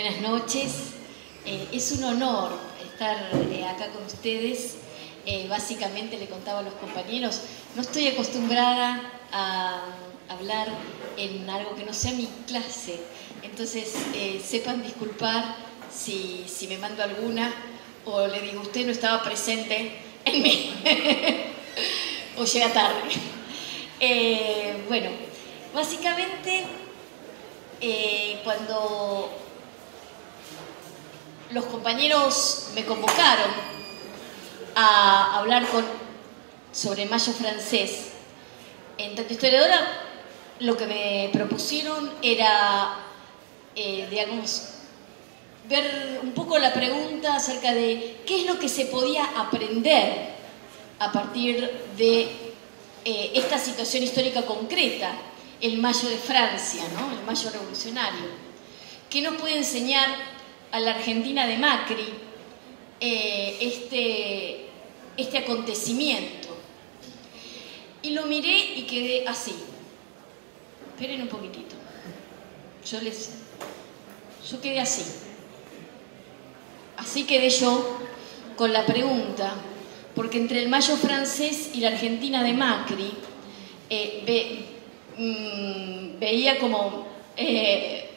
Buenas noches, es un honor estar acá con ustedes. Básicamente le contaba a los compañeros, no estoy acostumbrada a hablar en algo que no sea mi clase, entonces sepan disculpar si me mando alguna o le digo usted no estaba presente en mí o llega tarde. Bueno, básicamente cuando los compañeros me convocaron a hablar sobre Mayo francés, en tanto historiadora, lo que me propusieron era, digamos, ver un poco la pregunta acerca de qué es lo que se podía aprender a partir de esta situación histórica concreta, el Mayo de Francia, ¿no? El Mayo revolucionario. ¿Qué nos puede enseñar a la Argentina de Macri este acontecimiento? Y lo miré y quedé así. Esperen un poquitito. Yo quedé así. Así quedé yo con la pregunta, porque entre el Mayo francés y la Argentina de Macri veía como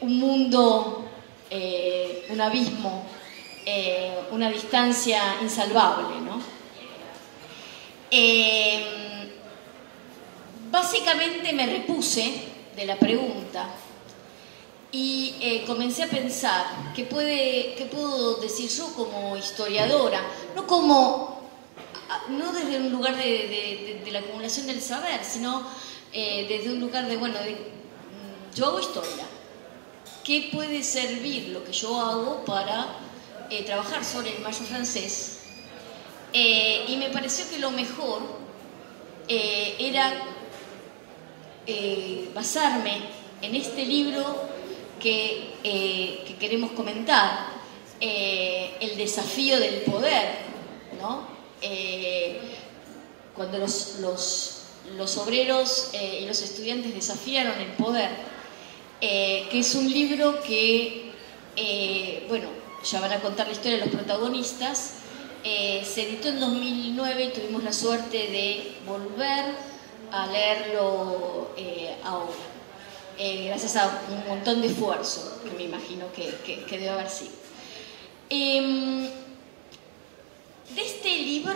un mundo, un abismo, una distancia insalvable, ¿no? Básicamente me repuse de la pregunta y comencé a pensar qué puedo decir yo como historiadora, no desde un lugar de la acumulación del saber, sino desde un lugar de, yo hago historia. ¿Qué puede servir lo que yo hago para trabajar sobre el Mayo francés? Y me pareció que lo mejor era basarme en este libro que queremos comentar, El desafío del poder, ¿no? Cuando los obreros y los estudiantes desafiaron el poder, que es un libro que, ya van a contar la historia de los protagonistas. Se editó en 2009 y tuvimos la suerte de volver a leerlo ahora, gracias a un montón de esfuerzo que me imagino que debe haber sido. De este libro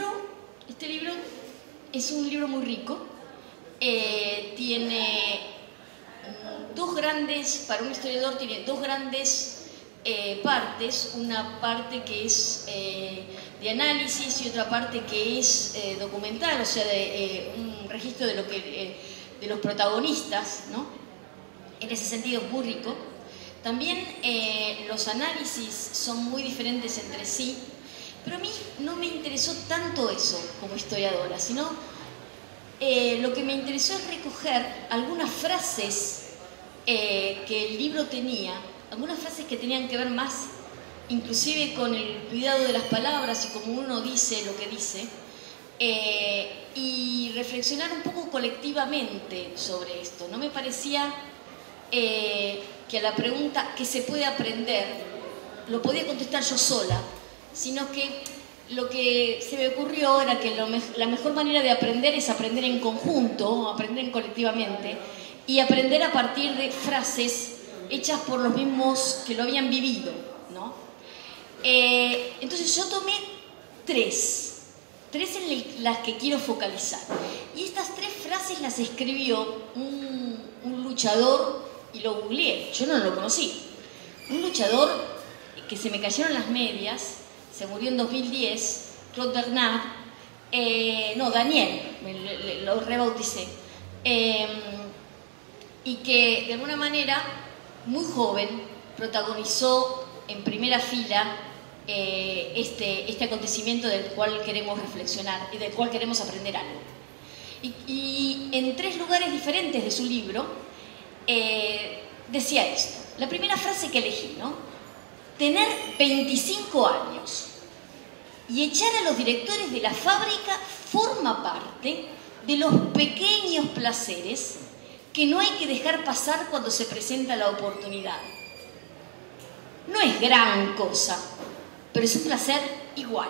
es un libro muy rico, tiene para un historiador tiene dos grandes partes, una parte que es de análisis y otra parte que es documental, o sea, un registro de los protagonistas, ¿no? En ese sentido es muy rico. También los análisis son muy diferentes entre sí, pero a mí no me interesó tanto eso como historiadora, sino lo que me interesó es recoger algunas frases que el libro tenía, algunas frases que tenían que ver más inclusive con el cuidado de las palabras y como uno dice lo que dice, y reflexionar un poco colectivamente sobre esto. No me parecía que a la pregunta ¿qué se puede aprender? Lo podía contestar yo sola, sino que lo que se me ocurrió era que la mejor manera de aprender es aprender en conjunto, aprender colectivamente, y aprender a partir de frases hechas por los mismos que lo habían vivido, ¿no? Entonces yo tomé tres en las que quiero focalizar. Y estas tres frases las escribió un luchador, y lo googleé, yo no lo conocí. Un luchador que se me cayeron las medias, se murió en 2010, Claude Bernard, Daniel, lo rebauticé. Y que de alguna manera, muy joven, protagonizó en primera fila este acontecimiento del cual queremos reflexionar y del cual queremos aprender algo. Y en tres lugares diferentes de su libro decía esto. La primera frase que elegí, ¿no? Tener 25 años y echar a los directores de la fábrica forma parte de los pequeños placeres que no hay que dejar pasar cuando se presenta la oportunidad. no es gran cosa, pero es un placer igual.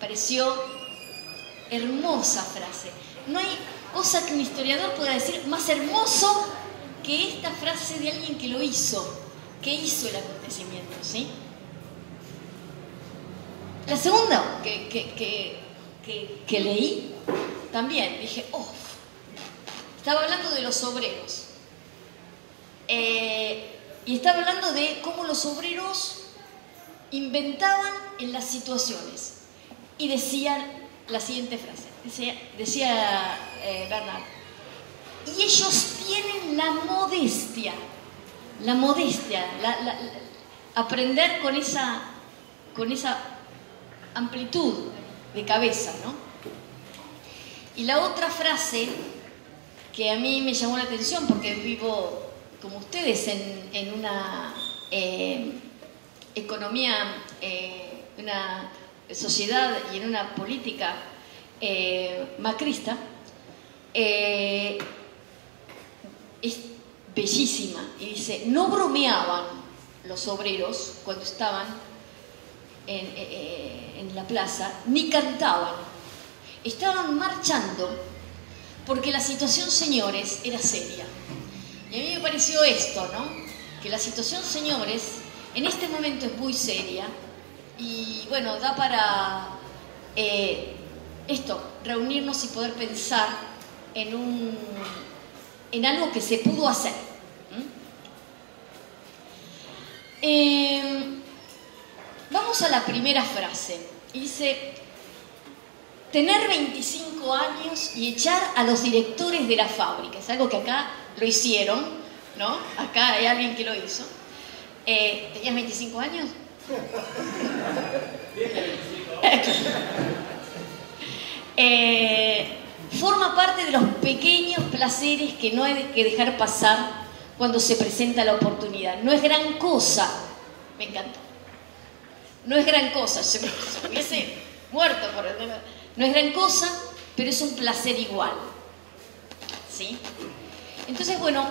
Pareció hermosa frase. No hay cosa que un historiador pueda decir más hermoso que esta frase de alguien que lo hizo, que hizo el acontecimiento, ¿sí? La segunda que leí, también dije, oh, estaba hablando de los obreros. Y estaba hablando de cómo los obreros inventaban en las situaciones. Y decían la siguiente frase, decía Bernard, y ellos tienen la modestia, aprender con esa amplitud de cabeza, ¿no? Y la otra frase que a mí me llamó la atención, porque vivo, como ustedes, en una economía, una sociedad y en una política macrista, es bellísima. Y dice, no bromeaban los obreros cuando estaban en la plaza, ni cantaban. Estaban marchando porque la situación, señores, era seria. Y a mí me pareció esto, ¿no? Que la situación, señores, en este momento es muy seria y, bueno, da para reunirnos y poder pensar en algo que se pudo hacer. Vamos a la primera frase. Dice, tener 25 años y echar a los directores de la fábrica. Es algo que acá lo hicieron, ¿no? Acá hay alguien que lo hizo. ¿Tenías 25 años? Forma parte de los pequeños placeres que no hay que dejar pasar cuando se presenta la oportunidad. No es gran cosa. Me encantó. No es gran cosa. Se hubiese muerto por el... No es gran cosa, pero es un placer igual. ¿Sí? Entonces, bueno,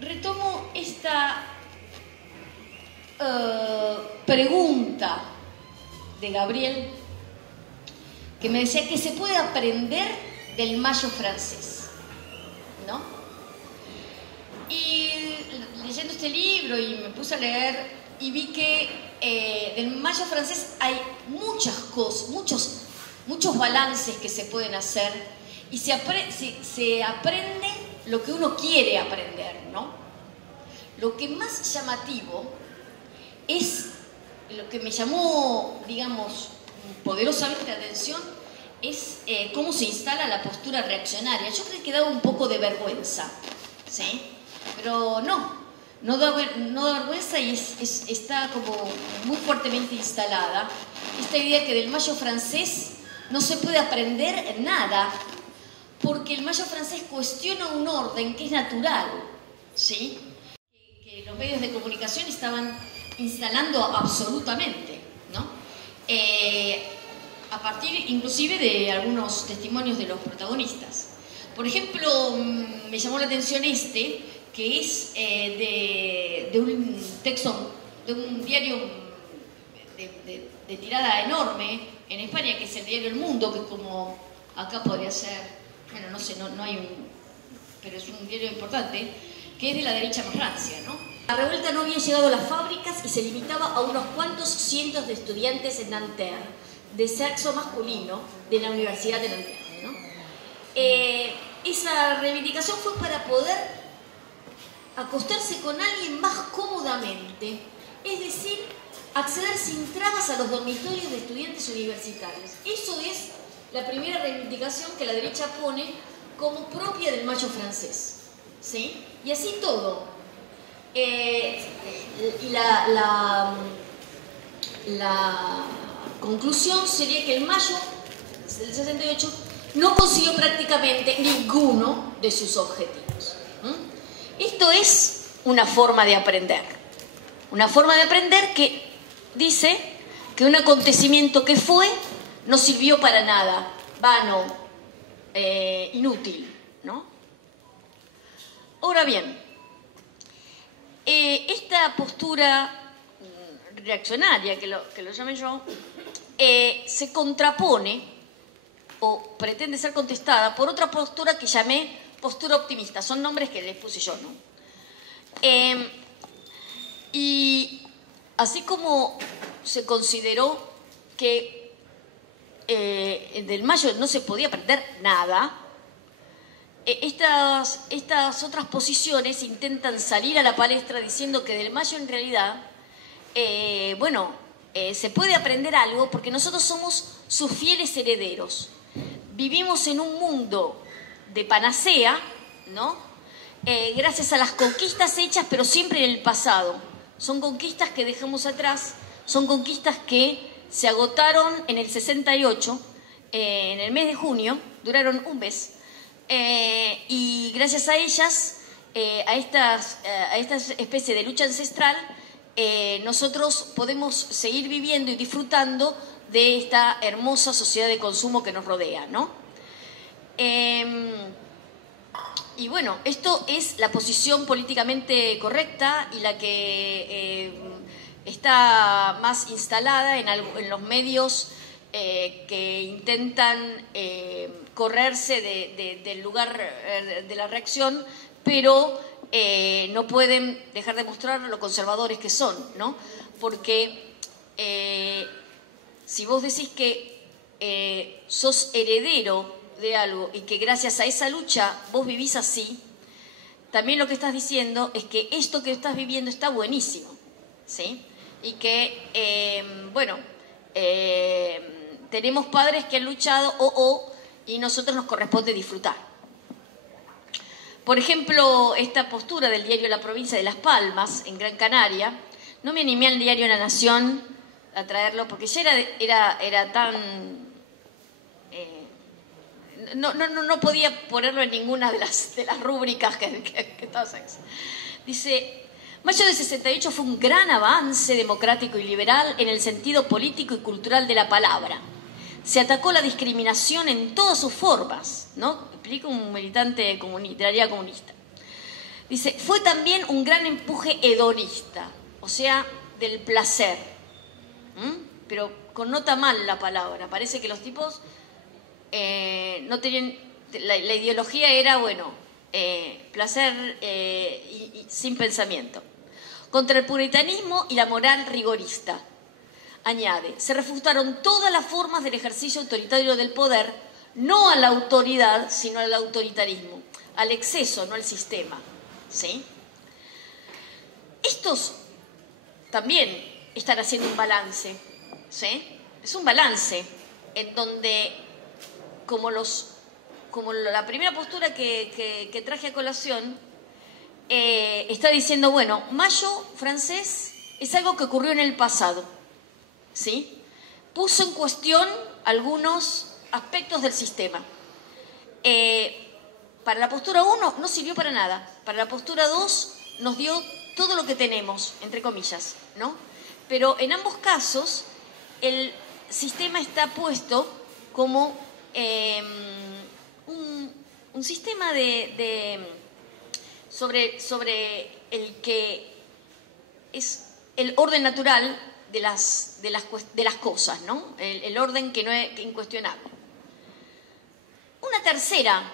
retomo esta pregunta de Gabriel, que me decía que se puede aprender del Mayo francés, ¿no? Y leyendo este libro y me puse a leer y vi que del Mayo francés hay muchas cosas, muchos balances que se pueden hacer y se aprende lo que uno quiere aprender, ¿no? Lo que más llamativo es, lo que me llamó, digamos, poderosamente la atención, es cómo se instala la postura reaccionaria. Yo creo que daba un poco de vergüenza, ¿sí? Pero no da vergüenza y está como muy fuertemente instalada esta idea que del Mayo francés no se puede aprender nada, porque el Mayo francés cuestiona un orden que es natural, ¿sí? Que los medios de comunicación estaban instalando absolutamente, ¿no? A partir inclusive de algunos testimonios de los protagonistas. Por ejemplo, me llamó la atención que es de un texto, de un diario de tirada enorme en España, que es el diario El Mundo, que como acá podría ser, bueno, no sé, no hay pero es un diario importante, que es de la derecha más rancia, ¿no? La revuelta no había llegado a las fábricas y se limitaba a unos cuantos cientos de estudiantes en Nanterre, de sexo masculino, de la Universidad de Nanterre, ¿no? Esa reivindicación fue para poder acostarse con alguien más cómodamente, es decir, acceder sin trabas a los dormitorios de estudiantes universitarios. Eso es la primera reivindicación que la derecha pone como propia del Mayo francés, ¿sí? Y así todo. Y la conclusión sería que el Mayo del 68 no consiguió prácticamente ninguno de sus objetivos. Esto es una forma de aprender. Una forma de aprender que dice que un acontecimiento que fue no sirvió para nada, vano, inútil, ¿no? Ahora bien, esta postura reaccionaria, que lo llame yo, se contrapone o pretende ser contestada por otra postura que llamé postura optimista. Son nombres que les puse yo, ¿no? Y así como se consideró que del Mayo no se podía aprender nada, estas otras posiciones intentan salir a la palestra diciendo que del Mayo en realidad, se puede aprender algo porque nosotros somos sus fieles herederos. Vivimos en un mundo de panacea, ¿no? Gracias a las conquistas hechas, pero siempre en el pasado. Son conquistas que dejamos atrás, son conquistas que se agotaron en el 68, en el mes de junio, duraron un mes, y gracias a ellas, a esta especie de lucha ancestral, nosotros podemos seguir viviendo y disfrutando de esta hermosa sociedad de consumo que nos rodea, ¿no? Y bueno, esto es la posición políticamente correcta y la que está más instalada en los medios que intentan correrse del lugar de la reacción, pero no pueden dejar de mostrar lo conservadores que son, ¿no? Porque si vos decís que sos heredero de algo y que gracias a esa lucha vos vivís así, también lo que estás diciendo es que esto que estás viviendo está buenísimo, ¿sí? Y que, tenemos padres que han luchado y nosotros nos corresponde disfrutar. Por ejemplo, esta postura del diario La Provincia de Las Palmas, en Gran Canaria, no me animé al diario La Nación a traerlo porque ya era tan... No podía ponerlo en ninguna de las rúbricas que todas esas. Dice, Mayo del 68 fue un gran avance democrático y liberal en el sentido político y cultural de la palabra. Se atacó la discriminación en todas sus formas, ¿no? Explica un militante de la Liga Comunista. Dice, fue también un gran empuje hedonista, o sea, del placer. Pero connota mal la palabra. Parece que los tipos no tenían... La ideología era, placer y sin pensamiento. Contra el puritanismo y la moral rigorista. Añade, se refutaron todas las formas del ejercicio autoritario del poder, no a la autoridad, sino al autoritarismo, al exceso, no al sistema. ¿Sí? Estos también están haciendo un balance, ¿sí? Es un balance en donde, como la primera postura que traje a colación, está diciendo, Mayo francés es algo que ocurrió en el pasado, ¿sí? Puso en cuestión algunos aspectos del sistema. Para la postura 1 no sirvió para nada. Para la postura 2 nos dio todo lo que tenemos, entre comillas, ¿no? Pero en ambos casos el sistema está puesto como un sistema sobre el que es el orden natural de las cosas, ¿no? El orden que no es incuestionable. Una tercera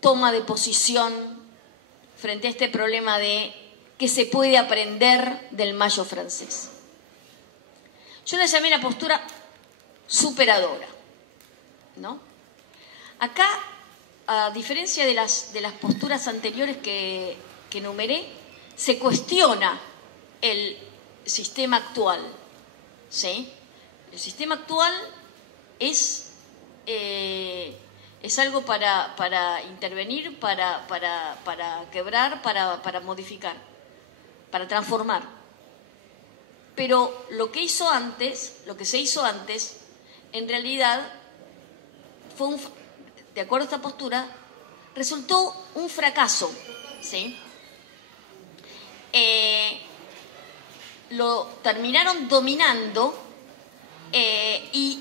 toma de posición frente a este problema de que se puede aprender del Mayo francés. Yo la llamé la postura superadora, ¿no? Acá, a diferencia de las posturas anteriores que enumeré, se cuestiona el sistema actual, ¿sí? El sistema actual es algo para intervenir, para quebrar, para modificar, para transformar. Pero lo que se hizo antes, en realidad, de acuerdo a esta postura, resultó un fracaso, ¿sí? Lo terminaron dominando y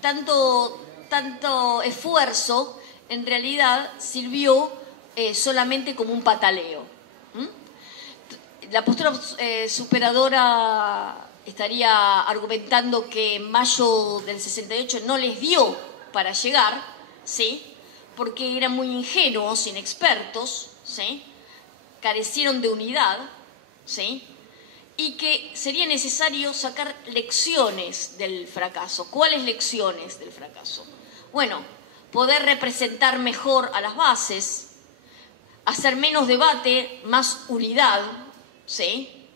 tanto esfuerzo en realidad sirvió solamente como un pataleo. La postura superadora estaría argumentando que en mayo del 68 no les dio para llegar, ¿sí? Porque eran muy ingenuos, inexpertos, ¿sí? Carecieron de unidad, ¿sí? Y que sería necesario sacar lecciones del fracaso. ¿Cuáles lecciones del fracaso? Bueno, poder representar mejor a las bases, hacer menos debate, más unidad, ¿sí?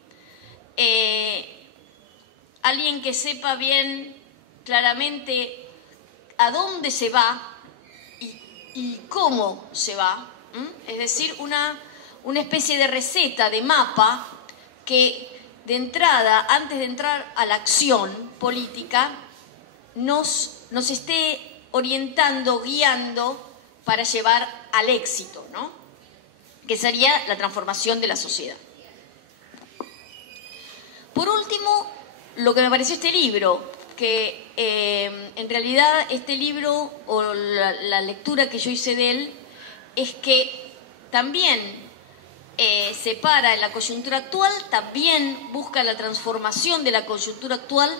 Alguien que sepa bien claramente a dónde se va y cómo se va, es decir, una especie de receta, de mapa que de entrada, antes de entrar a la acción política, nos esté orientando, guiando para llevar al éxito, ¿no? Que sería la transformación de la sociedad. Por último, lo que me pareció este libro, que en realidad este libro, o la lectura que yo hice de él, es que también se para en la coyuntura actual, también busca la transformación de la coyuntura actual,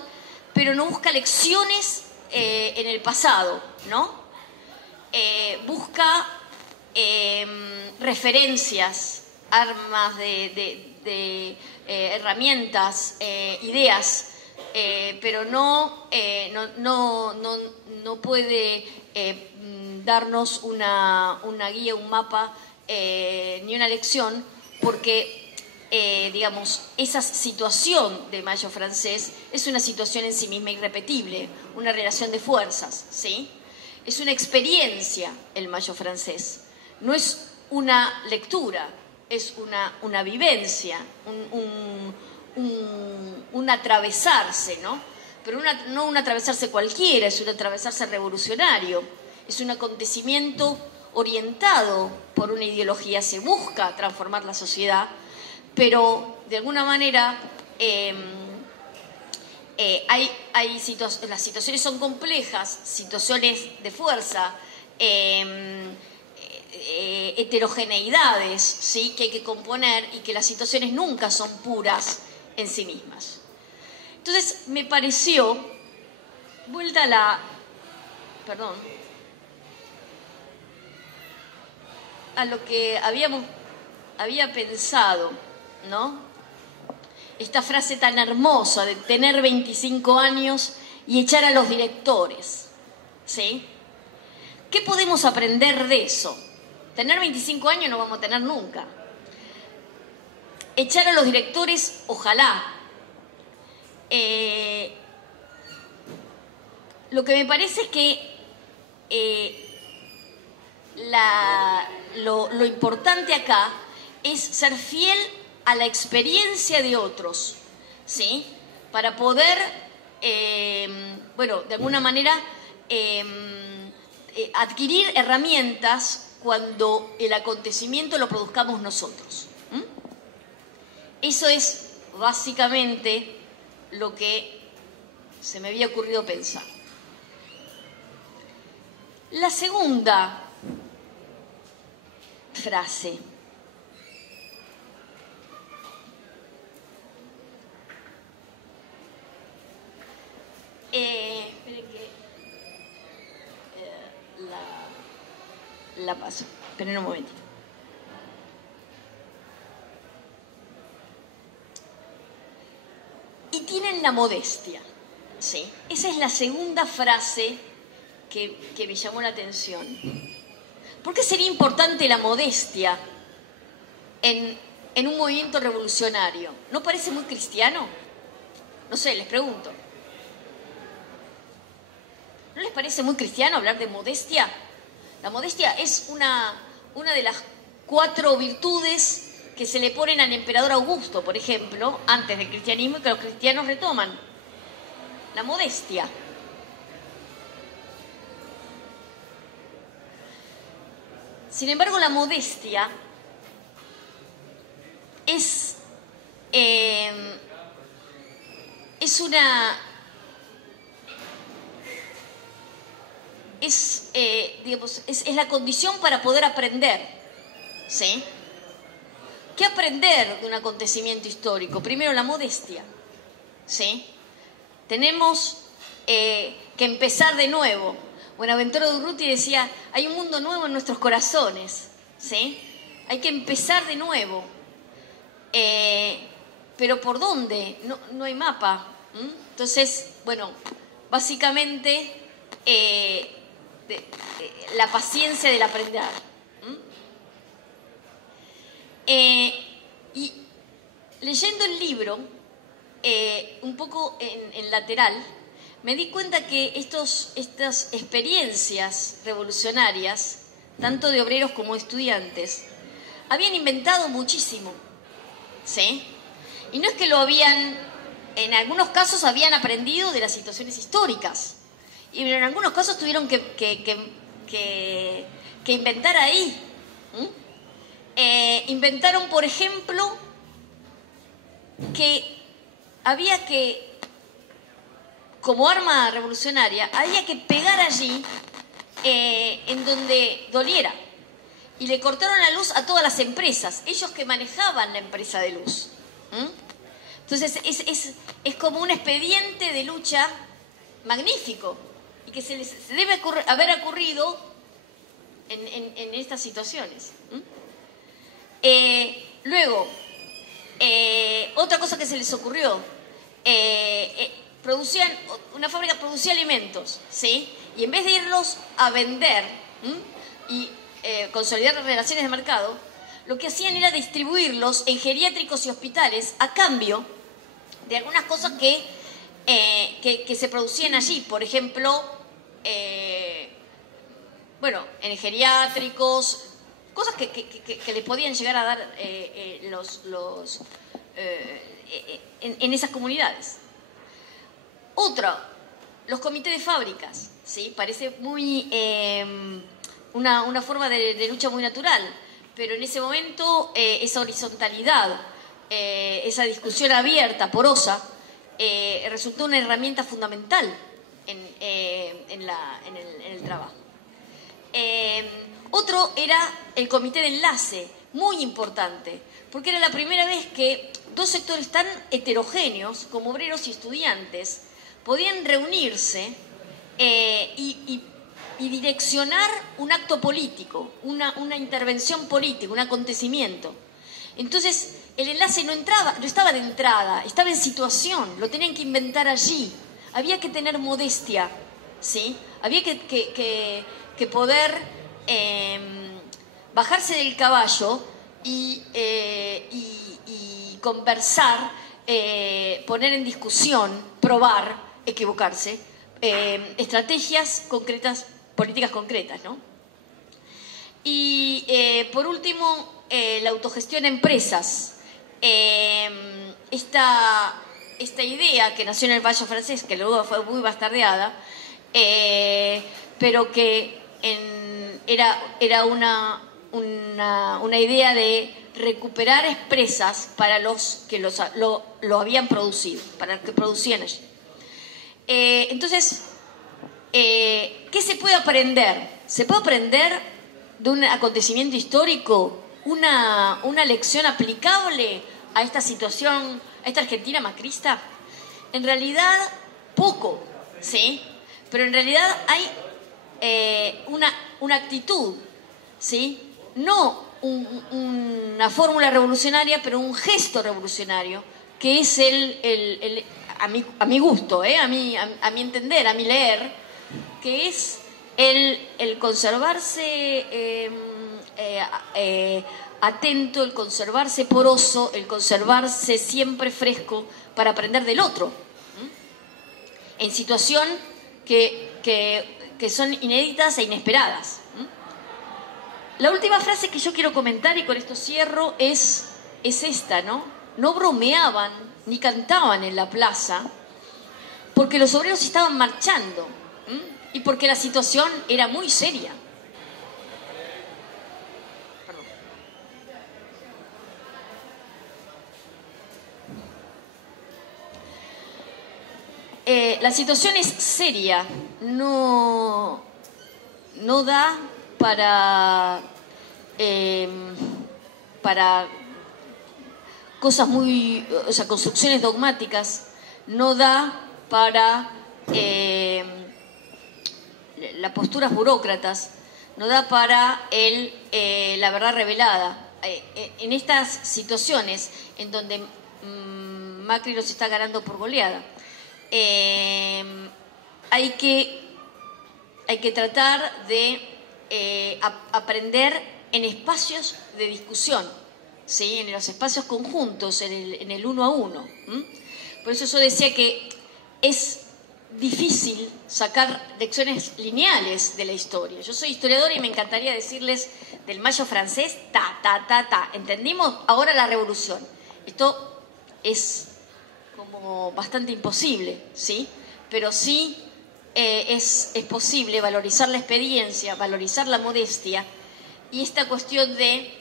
pero no busca lecciones en el pasado, ¿no? Busca referencias, armas de herramientas, ideas, pero no puede darnos una guía, un mapa, ni una lección, porque, digamos, esa situación de Mayo francés es una situación en sí misma irrepetible, una relación de fuerzas, ¿sí? Es una experiencia el Mayo francés, no es una lectura, es una vivencia, un atravesarse, ¿no? Pero no un atravesarse cualquiera, es un atravesarse revolucionario, es un acontecimiento orientado por una ideología. Se busca transformar la sociedad, pero de alguna manera las situaciones son complejas, situaciones de fuerza, heterogeneidades, ¿sí? Que hay que componer, y que las situaciones nunca son puras en sí mismas. Entonces me pareció, vuelta a la... Perdón. A lo que había pensado, ¿no? Esta frase tan hermosa de tener 25 años y echar a los directores, ¿sí? ¿Qué podemos aprender de eso? Tener 25 años no vamos a tener nunca. Echar a los directores, ojalá. Lo que me parece es que lo importante acá es ser fiel a la experiencia de otros, ¿sí? Para poder, de alguna manera, adquirir herramientas cuando el acontecimiento lo produzcamos nosotros. Eso es básicamente lo que se me había ocurrido pensar. La segunda frase. Espere que la paso. Esperen un momentito. Y tienen la modestia, ¿sí? Esa es la segunda frase que me llamó la atención. ¿Por qué sería importante la modestia en un movimiento revolucionario? ¿No parece muy cristiano? No sé, les pregunto. ¿No les parece muy cristiano hablar de modestia? La modestia es una de las 4 virtudes que se le ponen al emperador Augusto, por ejemplo, antes del cristianismo, y que los cristianos retoman. La modestia. Sin embargo, la modestia es la condición para poder aprender, ¿sí? ¿Qué aprender de un acontecimiento histórico? Primero, la modestia, ¿sí? Tenemos que empezar de nuevo. Buenaventura Durruti decía, hay un mundo nuevo en nuestros corazones, ¿sí? Hay que empezar de nuevo. Pero ¿por dónde? No hay mapa. Entonces, bueno, básicamente la paciencia del aprender. Y leyendo el libro, un poco en lateral, me di cuenta que estas experiencias revolucionarias, tanto de obreros como de estudiantes, habían inventado muchísimo, ¿sí? Y no es que lo habían, en algunos casos habían aprendido de las situaciones históricas, y en algunos casos tuvieron que inventar ahí. Inventaron, por ejemplo, que había que, como arma revolucionaria, había que pegar allí en donde doliera. Y le cortaron la luz a todas las empresas, ellos que manejaban la empresa de luz. Entonces es como un expediente de lucha magnífico y que se debe haber ocurrido en estas situaciones. Luego, otra cosa que se les ocurrió, una fábrica producía alimentos, ¿sí? Y en vez de irlos a vender y consolidar las relaciones de mercado, lo que hacían era distribuirlos en geriátricos y hospitales a cambio de algunas cosas que se producían allí. Por ejemplo, en geriátricos, cosas que les podían llegar a dar en esas comunidades. Otro, los comités de fábricas, ¿sí? Parece muy una forma de lucha muy natural, pero en ese momento esa horizontalidad, esa discusión abierta, porosa, resultó una herramienta fundamental en el trabajo. Otro era el comité de enlace, muy importante, porque era la primera vez que dos sectores tan heterogéneos como obreros y estudiantes podían reunirse y direccionar un acto político, una intervención política, un acontecimiento. Entonces, el enlace no estaba de entrada, estaba en situación, lo tenían que inventar allí. Había que tener modestia, ¿sí? Había que poder bajarse del caballo y conversar, poner en discusión, probar, equivocarse, estrategias concretas, políticas concretas, ¿no? Y por último, la autogestión en empresas. Esta idea que nació en el Valle francés, que luego fue muy bastardeada, pero que era una idea de recuperar empresas para los que lo habían producido, para los que producían allí. Entonces, ¿qué se puede aprender? ¿Se puede aprender de un acontecimiento histórico una lección aplicable a esta situación, a esta Argentina macrista? En realidad, poco, ¿sí? Pero en realidad hay una actitud, ¿sí? No una fórmula revolucionaria, pero un gesto revolucionario, que es a mi gusto, a mi entender, a mi leer, que es el conservarse atento, el conservarse poroso, el conservarse siempre fresco para aprender del otro, en situación que son inéditas e inesperadas. La última frase que yo quiero comentar, y con esto cierro, es esta, ¿no? No bromeaban ni cantaban en la plaza porque los obreros estaban marchando y porque la situación era muy seria. La situación es seria, no da para para cosas muy, o sea, construcciones dogmáticas, no da para las posturas burócratas, no da para la verdad revelada. En estas situaciones en donde Macri los está ganando por goleada, hay que tratar de aprender en espacios de discusión, ¿sí? En los espacios conjuntos, en el uno a uno. Por eso yo decía que es difícil sacar lecciones lineales de la historia. Yo soy historiadora y me encantaría decirles del Mayo francés, ¿entendimos? Ahora la revolución. Esto es como bastante imposible, ¿sí? Pero sí es posible valorizar la experiencia, valorizar la modestia, y esta cuestión de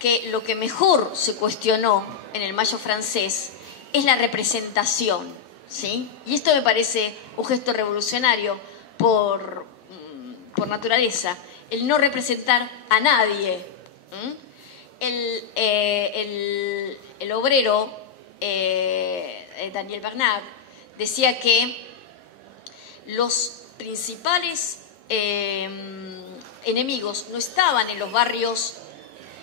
que lo que mejor se cuestionó en el Mayo francés es la representación, ¿sí? Y esto me parece un gesto revolucionario por naturaleza, el no representar a nadie. El obrero Daniel Bernard decía que los principales enemigos no estaban en los barrios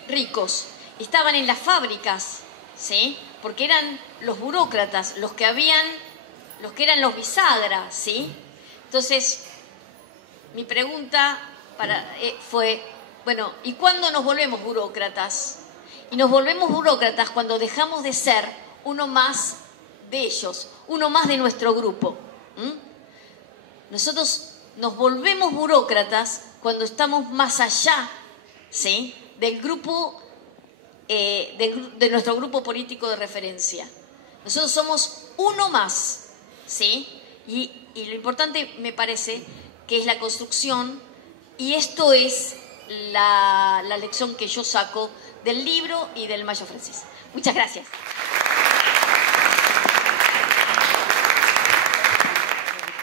ricos, estaban en las fábricas, ¿sí? Porque eran los burócratas los que eran los bisagras, ¿sí? Entonces, mi pregunta fue, bueno, ¿y cuándo nos volvemos burócratas? Y nos volvemos burócratas cuando dejamos de ser uno más de ellos, uno más de nuestro grupo. Nosotros nos volvemos burócratas cuando estamos más allá, ¿sí? Del grupo, de nuestro grupo político de referencia. Nosotros somos uno más, ¿sí? Y lo importante me parece que es la construcción, y esto es la lección que yo saco del libro y del Mayo francés. Muchas gracias.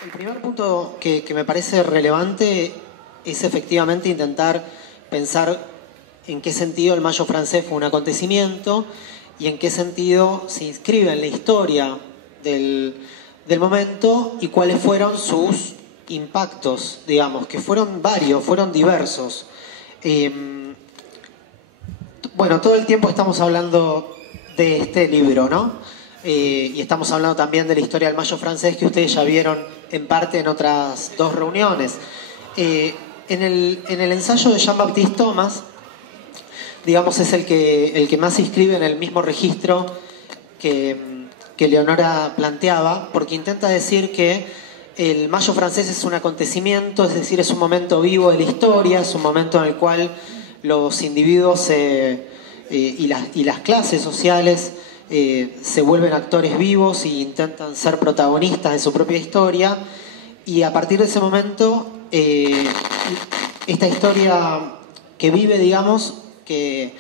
El primer punto que me parece relevante es efectivamente intentar pensar en qué sentido el Mayo francés fue un acontecimiento y en qué sentido se inscribe en la historia del momento y cuáles fueron sus impactos, digamos, que fueron varios, fueron diversos. Bueno, todo el tiempo estamos hablando de este libro, ¿no? Y estamos hablando también de la historia del Mayo francés, que ustedes ya vieron en parte en otras dos reuniones. En el ensayo de Jean-Baptiste Thomas, digamos, es el que más se inscribe en el mismo registro que Leonora planteaba, porque intenta decir que el Mayo francés es un acontecimiento, es decir, es un momento vivo de la historia, es un momento en el cual los individuos y las clases sociales se vuelven actores vivos e intentan ser protagonistas de su propia historia, y a partir de ese momento esta historia que vive, digamos, que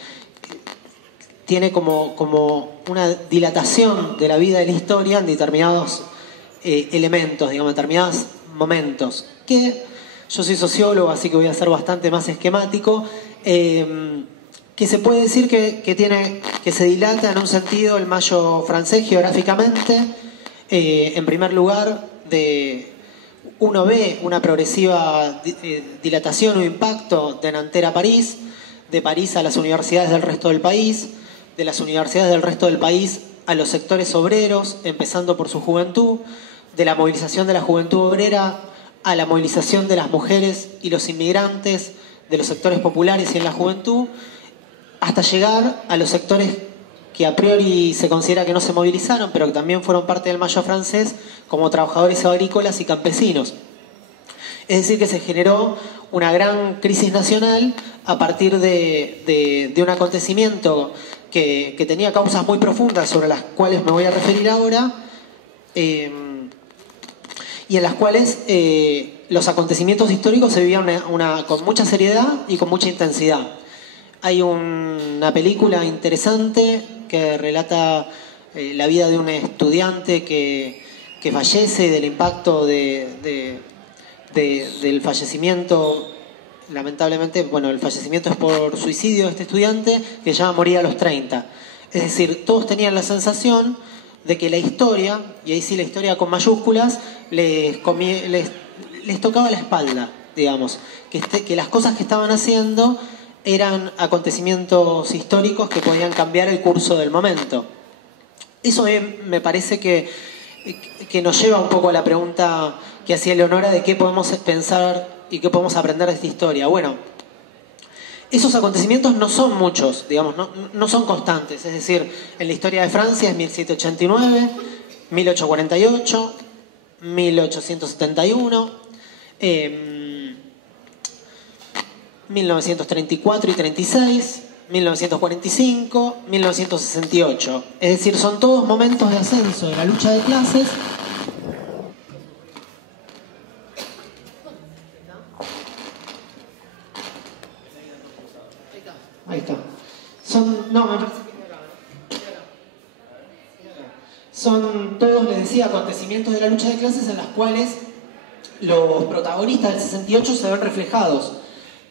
tiene como una dilatación de la vida de la historia en determinados elementos, digamos, determinados momentos, que yo soy sociólogo, así que voy a ser bastante más esquemático, que se puede decir que se dilata en un sentido el Mayo francés geográficamente. En primer lugar, uno ve una progresiva dilatación o impacto de Nanterre a París, de París a las universidades del resto del país, de las universidades del resto del país a los sectores obreros, empezando por su juventud, de la movilización de la juventud obrera a la movilización de las mujeres y los inmigrantes, de los sectores populares y en la juventud, hasta llegar a los sectores que a priori se considera que no se movilizaron, pero que también fueron parte del Mayo francés, como trabajadores agrícolas y campesinos. Es decir, que se generó una gran crisis nacional a partir de un acontecimiento que tenía causas muy profundas, sobre las cuales me voy a referir ahora, y en las cuales los acontecimientos históricos se vivían con mucha seriedad y con mucha intensidad. Hay una película interesante que relata la vida de un estudiante que fallece, del impacto del fallecimiento lamentablemente, bueno, el fallecimiento es por suicidio de este estudiante, que ya moría a los 30. Es decir, todos tenían la sensación de que la historia, y ahí sí la historia con mayúsculas, les tocaba la espalda, digamos, que las cosas que estaban haciendo eran acontecimientos históricos que podían cambiar el curso del momento. Eso me parece que nos lleva un poco a la pregunta que hacía Leonora de qué podemos pensar y qué podemos aprender de esta historia. Bueno, esos acontecimientos no son muchos, digamos, no son constantes. Es decir, en la historia de Francia es 1789, 1848, 1871, 1934 y 36, 1945, 1968. Es decir, son todos momentos de ascenso de la lucha de clases. Ahí está. Son todos, les decía, acontecimientos de la lucha de clases en las cuales los protagonistas del 68 se ven reflejados.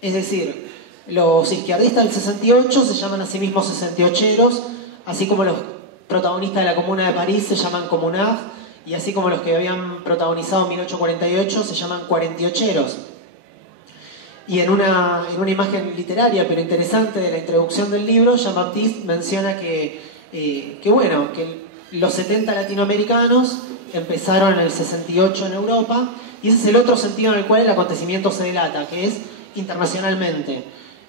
Es decir, los izquierdistas del 68 se llaman a sí mismos 68eros, así como los protagonistas de la Comuna de París se llaman Communards, y así como los que habían protagonizado 1848 se llaman 48eros. Y en una imagen literaria pero interesante de la introducción del libro, Jean-Baptiste menciona que los 70 latinoamericanos empezaron en el 68 en Europa, y ese es el otro sentido en el cual el acontecimiento se delata, que es internacionalmente.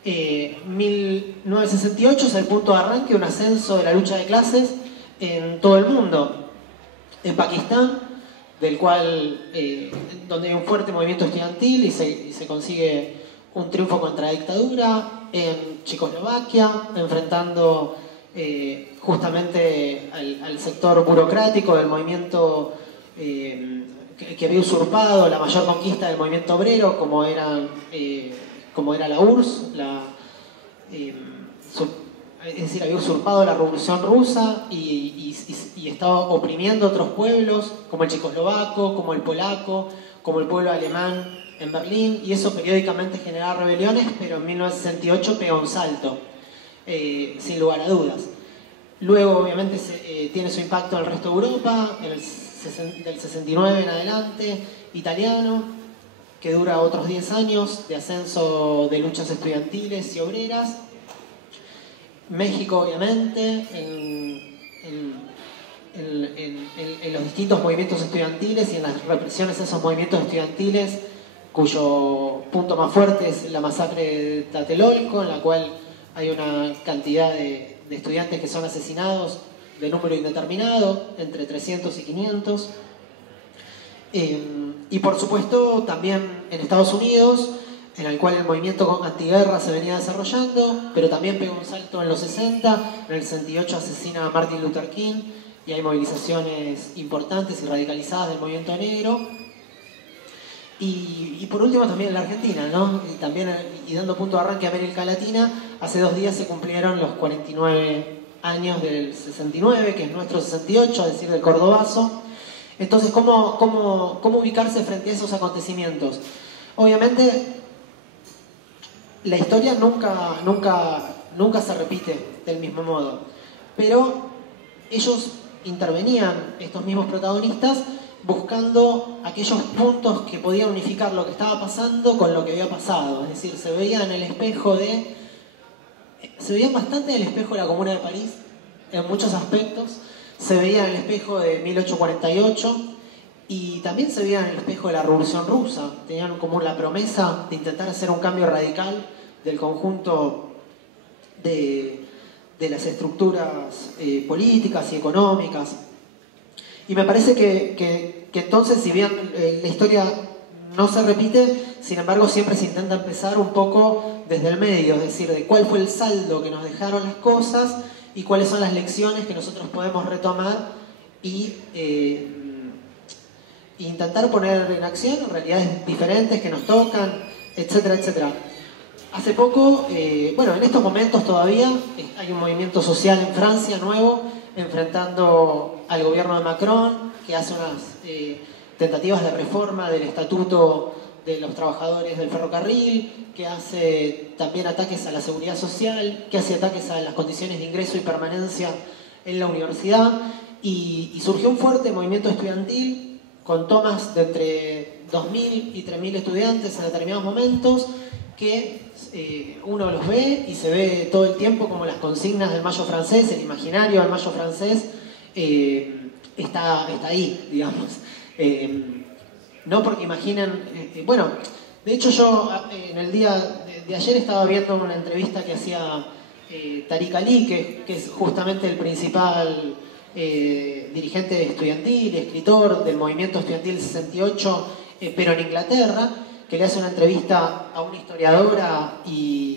1968 es el punto de arranque de un ascenso de la lucha de clases en todo el mundo. En Pakistán, donde hay un fuerte movimiento estudiantil y se consigue un triunfo contra la dictadura. En Checoslovaquia, enfrentando justamente al sector burocrático del movimiento que había usurpado la mayor conquista del movimiento obrero, como era la URSS, es decir, había usurpado la Revolución Rusa y estaba oprimiendo otros pueblos, como el checoslovaco, como el polaco, como el pueblo alemán en Berlín, y eso periódicamente generaba rebeliones, pero en 1968 pega un salto, sin lugar a dudas. Luego, obviamente, tiene su impacto en el resto de Europa, del 69 en adelante, italiano, que dura otros 10 años de ascenso de luchas estudiantiles y obreras. México, obviamente, en los distintos movimientos estudiantiles y en las represiones de esos movimientos estudiantiles, cuyo punto más fuerte es la masacre de Tlatelolco, en la cual hay una cantidad de estudiantes que son asesinados de número indeterminado, entre 300 y 500. Y por supuesto también en Estados Unidos, en el cual el movimiento antiguerra se venía desarrollando, pero también pega un salto en los 60, en el 68 asesina a Martin Luther King y hay movilizaciones importantes y radicalizadas del movimiento negro. Y por último también en la Argentina, ¿no? Y dando punto de arranque a América Latina, hace 2 días se cumplieron los 49 años del 69, que es nuestro 68, es decir, del Cordobazo. Entonces, ¿cómo ubicarse frente a esos acontecimientos? Obviamente, la historia nunca se repite del mismo modo, pero ellos intervenían, estos mismos protagonistas, buscando aquellos puntos que podían unificar lo que estaba pasando con lo que había pasado. Es decir, se veían bastante en el espejo de la Comuna de París, en muchos aspectos. Se veía en el espejo de 1848 y también se veía en el espejo de la Revolución Rusa. Tenían como la promesa de intentar hacer un cambio radical del conjunto de las estructuras políticas y económicas. Y me parece que entonces, si bien la historia no se repite, sin embargo siempre se intenta empezar un poco desde el medio, es decir, de cuál fue el saldo que nos dejaron las cosas y cuáles son las lecciones que nosotros podemos retomar y intentar poner en acción realidades diferentes que nos tocan, etcétera, etcétera. Hace poco, en estos momentos todavía hay un movimiento social en Francia nuevo, enfrentando al gobierno de Macron, que hace unas tentativas de reforma del estatuto de los trabajadores del ferrocarril, que hace también ataques a la seguridad social, que hace ataques a las condiciones de ingreso y permanencia en la universidad, y surgió un fuerte movimiento estudiantil con tomas de entre 2.000 y 3.000 estudiantes en determinados momentos, que uno los ve y se ve todo el tiempo como las consignas del Mayo francés, el imaginario del Mayo francés está ahí, digamos. No porque imaginen... bueno, de hecho yo en el día de ayer estaba viendo una entrevista que hacía Tariq Ali, que es justamente el principal dirigente estudiantil, escritor del movimiento estudiantil 68, pero en Inglaterra, que le hace una entrevista a una historiadora y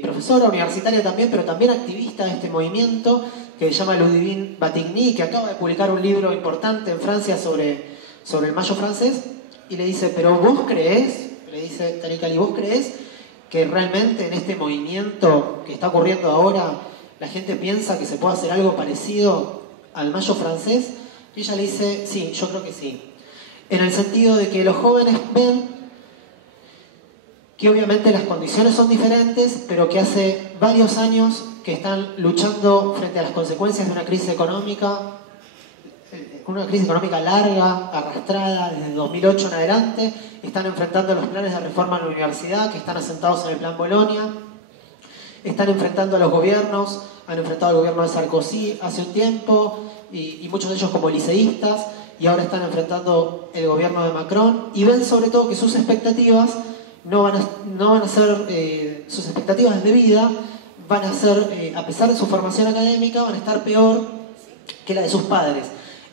profesora universitaria también, pero también activista de este movimiento, que se llama Ludivine Batigny, que acaba de publicar un libro importante en Francia sobre el Mayo francés, y le dice, pero vos creés, le dice Tariq Ali, vos creés que realmente en este movimiento que está ocurriendo ahora la gente piensa que se puede hacer algo parecido al Mayo francés? Y ella le dice, sí, yo creo que sí. En el sentido de que los jóvenes ven que obviamente las condiciones son diferentes, pero que hace varios años que están luchando frente a las consecuencias de una crisis económica larga, arrastrada desde 2008 en adelante, están enfrentando los planes de reforma en la universidad que están asentados en el Plan Bolonia, están enfrentando a los gobiernos, han enfrentado al gobierno de Sarkozy hace un tiempo, y muchos de ellos como liceístas, y ahora están enfrentando el gobierno de Macron, y ven sobre todo que sus expectativas no van a ser, sus expectativas de vida van a ser, a pesar de su formación académica, van a estar peor que la de sus padres.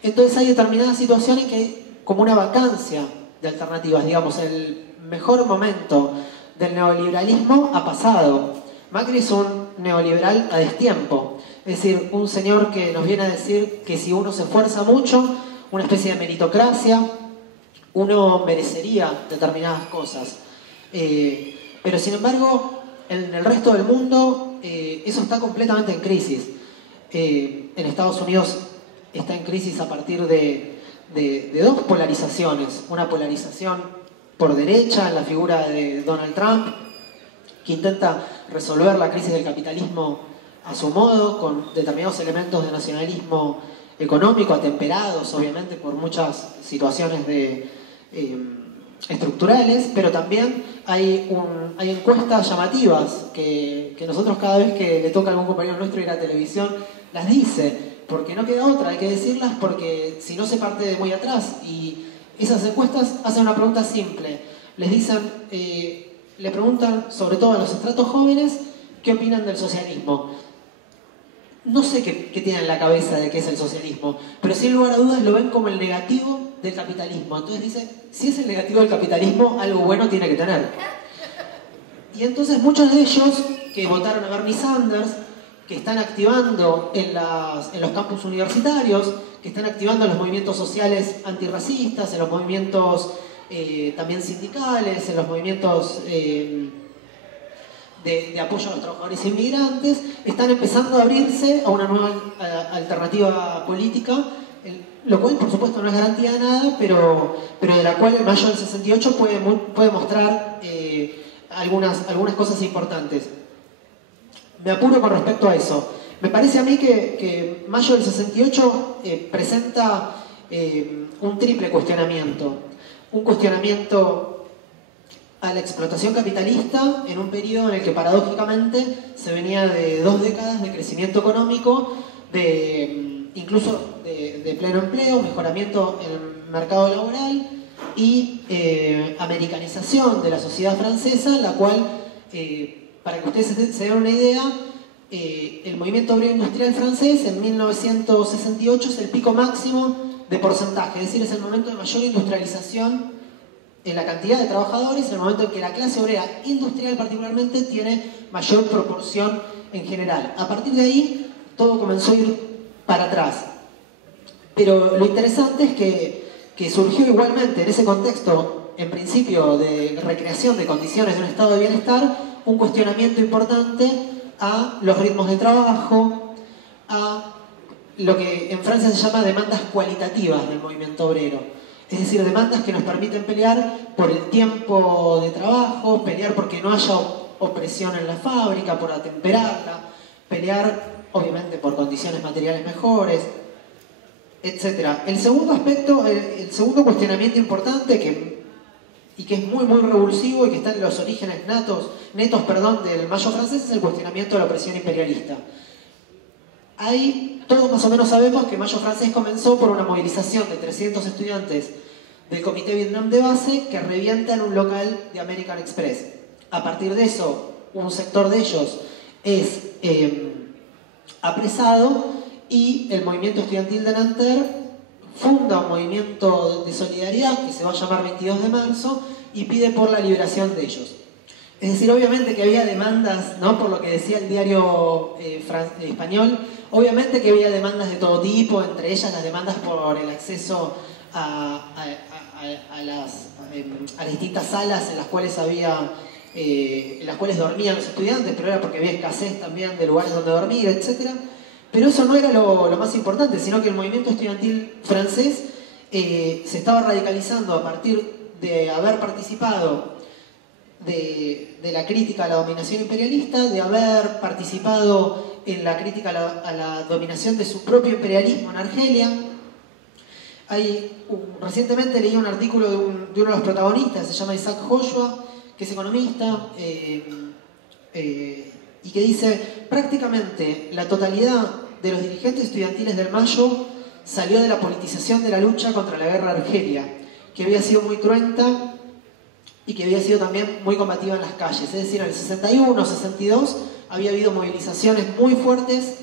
Entonces hay determinadas situaciones que hay como una vacancia de alternativas, digamos, el mejor momento del neoliberalismo ha pasado. Macri es un neoliberal a destiempo, es decir, un señor que nos viene a decir que si uno se esfuerza mucho, una especie de meritocracia, uno merecería determinadas cosas. Pero sin embargo, en el resto del mundo eso está completamente en crisis. En Estados Unidos está en crisis a partir de dos polarizaciones. Una polarización por derecha en la figura de Donald Trump, que intenta resolver la crisis del capitalismo a su modo, con determinados elementos de nacionalismo económico, atemperados obviamente por muchas situaciones estructurales, pero también hay encuestas llamativas que nosotros cada vez que le toca a algún compañero nuestro ir a televisión las dice, porque no queda otra, hay que decirlas porque si no se parte de muy atrás. Y esas encuestas hacen una pregunta simple, les dicen, le preguntan sobre todo a los estratos jóvenes qué opinan del socialismo. No sé qué tienen en la cabeza de qué es el socialismo, pero sin lugar a dudas lo ven como el negativo del capitalismo. Entonces dicen, si es el negativo del capitalismo, algo bueno tiene que tener. Y entonces muchos de ellos que votaron a Bernie Sanders, que están activando en los campus universitarios, que están activando en los movimientos sociales antirracistas, en los movimientos también sindicales, en los movimientos de apoyo a los trabajadores inmigrantes, están empezando a abrirse a una nueva alternativa política, lo cual por supuesto no es garantía de nada, pero de la cual el Mayo del 68 puede mostrar algunas cosas importantes. Me apuro con respecto a eso. Me parece a mí que Mayo del 68 presenta un triple cuestionamiento. Un cuestionamiento a la explotación capitalista en un periodo en el que paradójicamente se venía de 2 décadas de crecimiento económico, incluso de pleno empleo, mejoramiento en el mercado laboral y americanización de la sociedad francesa, la cual, para que ustedes se den una idea, el movimiento obrero industrial francés en 1968 es el pico máximo de porcentaje, es decir, es el momento de mayor industrialización en la cantidad de trabajadores, el momento en que la clase obrera industrial particularmente tiene mayor proporción en general. A partir de ahí todo comenzó a ir para atrás. Pero lo interesante es que surgió igualmente en ese contexto, en principio de recreación de condiciones de un estado de bienestar, un cuestionamiento importante a los ritmos de trabajo, a lo que en Francia se llama demandas cualitativas del movimiento obrero. Es decir, demandas que nos permiten pelear por el tiempo de trabajo, pelear porque no haya opresión en la fábrica, por atemperarla, pelear obviamente por condiciones materiales mejores, etc. El segundo aspecto, el segundo cuestionamiento importante y que es muy revulsivo y que está en los orígenes netos del Mayo francés, es el cuestionamiento de la opresión imperialista. Ahí todos más o menos sabemos que Mayo francés comenzó por una movilización de 300 estudiantes del Comité Vietnam de base que revientan un local de American Express. A partir de eso, un sector de ellos es apresado y el movimiento estudiantil de Nanterre funda un movimiento de solidaridad que se va a llamar 22 de marzo y pide por la liberación de ellos. Es decir, obviamente que había demandas, ¿no? Por lo que decía el diario español, obviamente que había demandas de todo tipo, entre ellas las demandas por el acceso a las distintas salas en las cuales dormían los estudiantes, pero era porque había escasez también de lugares donde dormir, etc. Pero eso no era lo más importante, sino que el movimiento estudiantil francés se estaba radicalizando a partir de haber participado de la crítica a la dominación imperialista, de haber participado en la crítica a la dominación de su propio imperialismo en Argelia. Recientemente leí un artículo de uno de los protagonistas, se llama Isaac Joshua, que es economista, y que dice, prácticamente la totalidad de los dirigentes estudiantiles del Mayo salió de la politización de la lucha contra la guerra de Argelia, que había sido muy cruenta y que había sido también muy combativa en las calles. Es decir, en el 61, 62 había habido movilizaciones muy fuertes,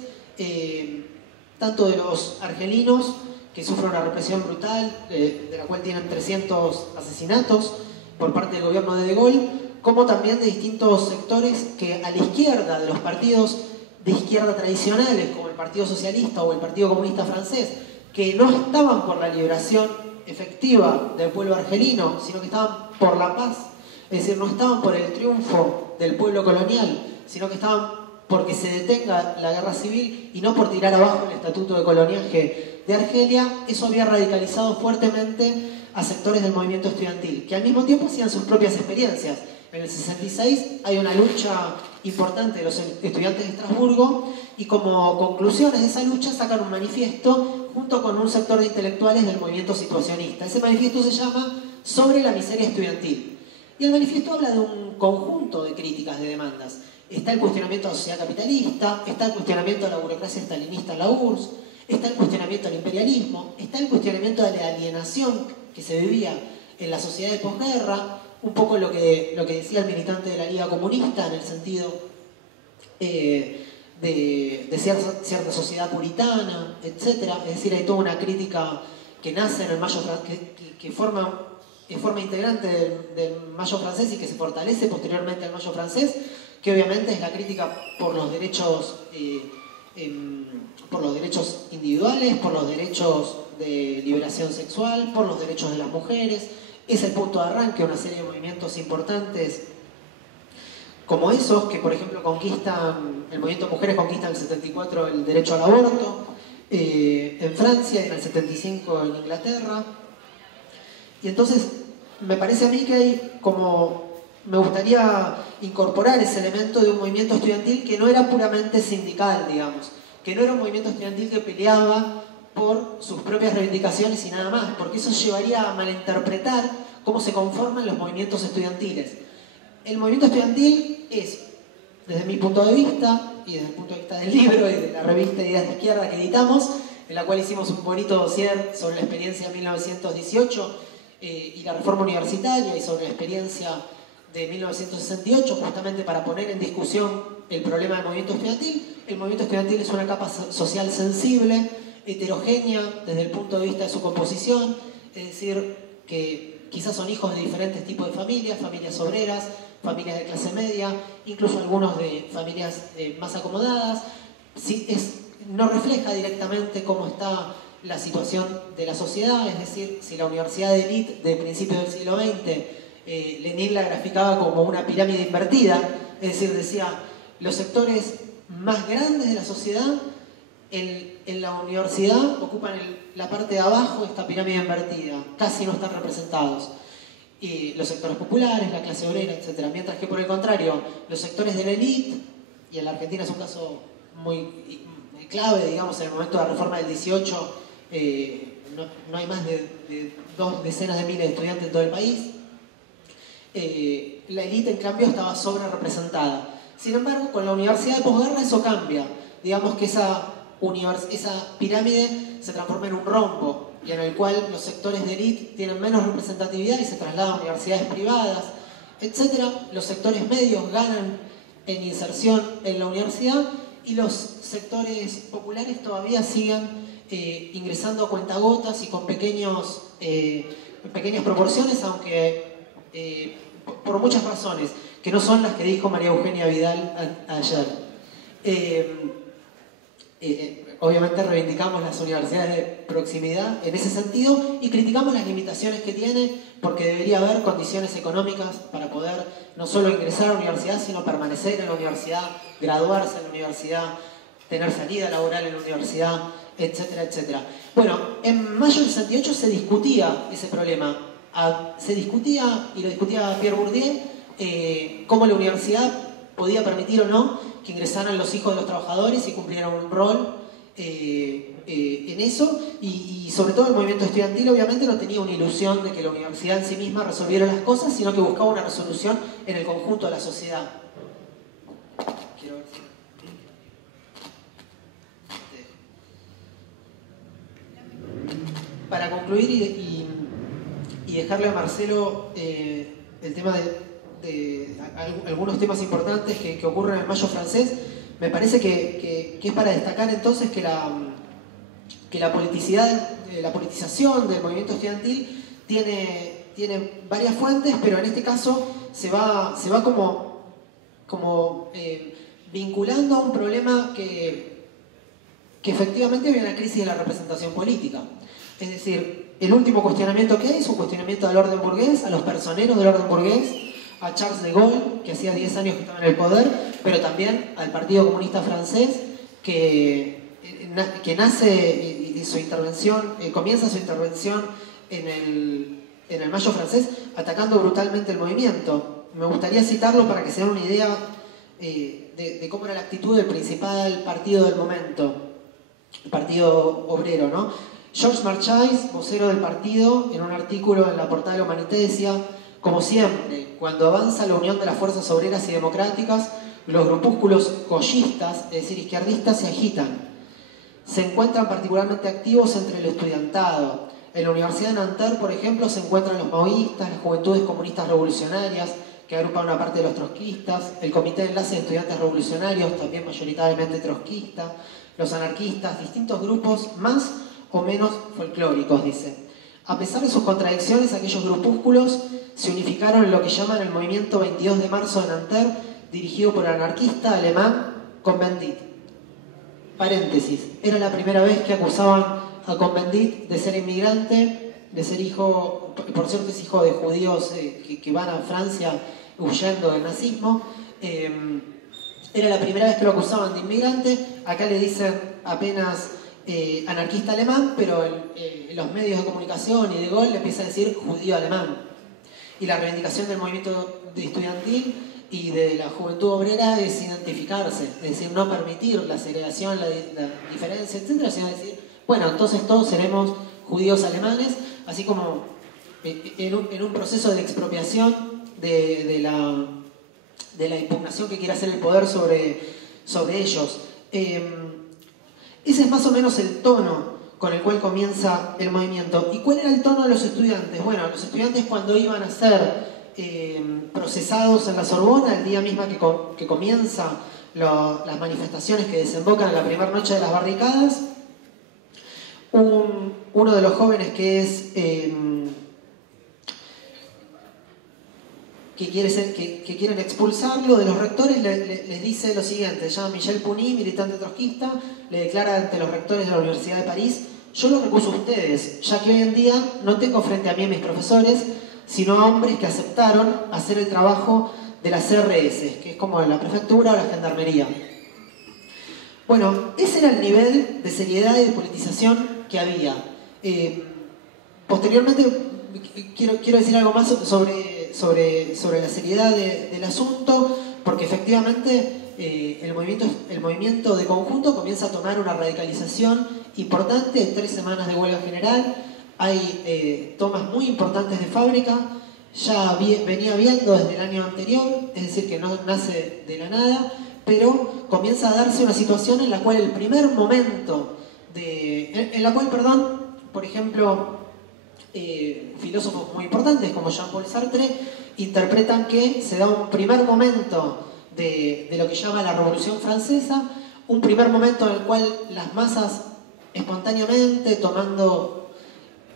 tanto de los argelinos, que sufren una represión brutal, de la cual tienen 300 asesinatos por parte del gobierno de Gaulle, como también de distintos sectores que a la izquierda, de los partidos de izquierda tradicionales, como el Partido Socialista o el Partido Comunista Francés, que no estaban por la liberación efectiva del pueblo argelino, sino que estaban por la paz, es decir, no estaban por el triunfo del pueblo colonial, sino que estaban porque se detenga la guerra civil y no por tirar abajo el estatuto de coloniaje de Argelia. Eso había radicalizado fuertemente a sectores del movimiento estudiantil, que al mismo tiempo hacían sus propias experiencias. En el 66 hay una lucha importante de los estudiantes de Estrasburgo y como conclusiones de esa lucha sacan un manifiesto junto con un sector de intelectuales del movimiento situacionista. Ese manifiesto se llama Sobre la miseria estudiantil. Y el manifiesto habla de un conjunto de críticas, de demandas. Está el cuestionamiento a la sociedad capitalista, está el cuestionamiento a la burocracia stalinista en la URSS, está el cuestionamiento al imperialismo, está el cuestionamiento de la alienación que se vivía en la sociedad de posguerra, un poco lo que decía el militante de la Liga Comunista en el sentido de cierta sociedad puritana, etc. Es decir, hay toda una crítica que nace en el Mayo que forma integrante del Mayo francés y que se fortalece posteriormente al Mayo francés, que obviamente es la crítica por los derechos individuales, por los derechos de liberación sexual, por los derechos de las mujeres. Es el punto de arranque de una serie de movimientos importantes como esos, que por ejemplo el movimiento de mujeres conquista en el 74 el derecho al aborto, en Francia y en el 75 en Inglaterra. Y entonces me parece a mí que me gustaría incorporar ese elemento de un movimiento estudiantil que no era puramente sindical, digamos, que no era un movimiento estudiantil que peleaba por sus propias reivindicaciones y nada más, porque eso llevaría a malinterpretar cómo se conforman los movimientos estudiantiles. El movimiento estudiantil es, desde mi punto de vista, y desde el punto de vista del libro y de la revista Ideas de Izquierda que editamos, en la cual hicimos un bonito dossier sobre la experiencia de 1918 y la reforma universitaria, y sobre la experiencia de 1968, justamente para poner en discusión el problema del movimiento estudiantil. El movimiento estudiantil es una capa social sensible, heterogénea desde el punto de vista de su composición, es decir, que quizás son hijos de diferentes tipos de familias obreras, familias de clase media, incluso algunos de familias más acomodadas. No refleja directamente cómo está la situación de la sociedad, es decir, si la universidad de élite de principios del siglo XX, Lenin la graficaba como una pirámide invertida, es decir, decía, los sectores más grandes de la sociedad En la universidad ocupan la parte de abajo de esta pirámide invertida, casi no están representados. Los sectores populares, la clase obrera, etc. Mientras que por el contrario, los sectores de la élite, y en la Argentina es un caso muy clave, digamos, en el momento de la reforma del 18, no hay más de 2 decenas de miles de estudiantes en todo el país. La élite, en cambio, estaba sobre representada. Sin embargo, con la universidad de posguerra eso cambia. Digamos que esa pirámide se transforma en un rombo, y en el cual los sectores de élite tienen menos representatividad y se trasladan a universidades privadas, etc. Los sectores medios ganan en inserción en la universidad y los sectores populares todavía siguen ingresando a cuentagotas y con pequeñas proporciones, aunque por muchas razones, que no son las que dijo María Eugenia Vidal ayer. Obviamente reivindicamos las universidades de proximidad en ese sentido y criticamos las limitaciones que tiene, porque debería haber condiciones económicas para poder no solo ingresar a la universidad, sino permanecer en la universidad, graduarse en la universidad, tener salida laboral en la universidad, etcétera, etcétera. Bueno, en mayo del 68 se discutía ese problema. Se discutía, y lo discutía Pierre Bourdieu, cómo la universidad podía permitir o no que ingresaran los hijos de los trabajadores y cumplieran un rol en eso, y sobre todo el movimiento estudiantil obviamente no tenía una ilusión de que la universidad en sí misma resolviera las cosas, sino que buscaba una resolución en el conjunto de la sociedad. Quiero ver si... Para concluir y dejarle a Marcelo el tema de algunos temas importantes que ocurren en el Mayo francés, me parece que es para destacar entonces que la politización del movimiento estudiantil tiene varias fuentes, pero en este caso se va como vinculando a un problema que efectivamente hay una crisis de la representación política. Es decir, el último cuestionamiento que hay es un cuestionamiento del orden burgués, a los personeros del orden burgués, a Charles de Gaulle, que hacía 10 años que estaba en el poder, pero también al Partido Comunista Francés, que nace y su intervención, comienza su intervención en el Mayo francés atacando brutalmente el movimiento. Me gustaría citarlo para que se den una idea de cómo era la actitud del principal partido del momento, el Partido Obrero, ¿no? Georges Marchais, vocero del partido, en un artículo en la portada de la Humanité decía: como siempre, cuando avanza la unión de las fuerzas obreras y democráticas, los grupúsculos collistas, es decir, izquierdistas, se agitan. Se encuentran particularmente activos entre el estudiantado. En la Universidad de Nanterre, por ejemplo, se encuentran los maoístas, las juventudes comunistas revolucionarias, que agrupan una parte de los trotskistas, el Comité de Enlace de Estudiantes Revolucionarios, también mayoritariamente trotskista, los anarquistas, distintos grupos más o menos folclóricos, dice. A pesar de sus contradicciones, aquellos grupúsculos se unificaron en lo que llaman el movimiento 22 de marzo de Nanterre, dirigido por el anarquista alemán Cohn-Bendit. Paréntesis, era la primera vez que acusaban a Cohn-Bendit de ser inmigrante, de ser hijo, por cierto es hijo de judíos que van a Francia huyendo del nazismo. Era la primera vez que lo acusaban de inmigrante. Acá le dicen apenas anarquista alemán, pero en los medios de comunicación y de Gaulle le empieza a decir judío alemán. Y la reivindicación del movimiento estudiantil y de la juventud obrera es identificarse, es decir, no permitir la segregación, la diferencia, etc., sino decir, bueno, entonces todos seremos judíos alemanes, así como en un proceso de expropiación de la impugnación que quiere hacer el poder sobre ellos. Ese es más o menos el tono con el cual comienza el movimiento. ¿Y cuál era el tono de los estudiantes? Bueno, los estudiantes cuando iban a ser procesados en la Sorbona, el día mismo que comienzan las manifestaciones que desembocan en la primera noche de las barricadas, uno de los jóvenes que quieren expulsarlo de los rectores les dice lo siguiente: se llama Michel Puny, militante trotskista, le declara ante los rectores de la Universidad de París: yo los recuso a ustedes, ya que hoy en día no tengo frente a mí a mis profesores, sino a hombres que aceptaron hacer el trabajo de las CRS, que es como la prefectura o la gendarmería. Bueno, ese era el nivel de seriedad y de politización que había. Posteriormente, quiero decir algo más sobre la seriedad del asunto, porque efectivamente el movimiento de conjunto comienza a tomar una radicalización importante en 3 semanas de huelga general. Hay tomas muy importantes de fábrica, ya venía habiendo desde el año anterior, es decir, que no nace de la nada, pero comienza a darse una situación en la cual el primer momento en la cual, por ejemplo, filósofos muy importantes como Jean-Paul Sartre interpretan que se da un primer momento de lo que llama la Revolución Francesa, un primer momento en el cual las masas espontáneamente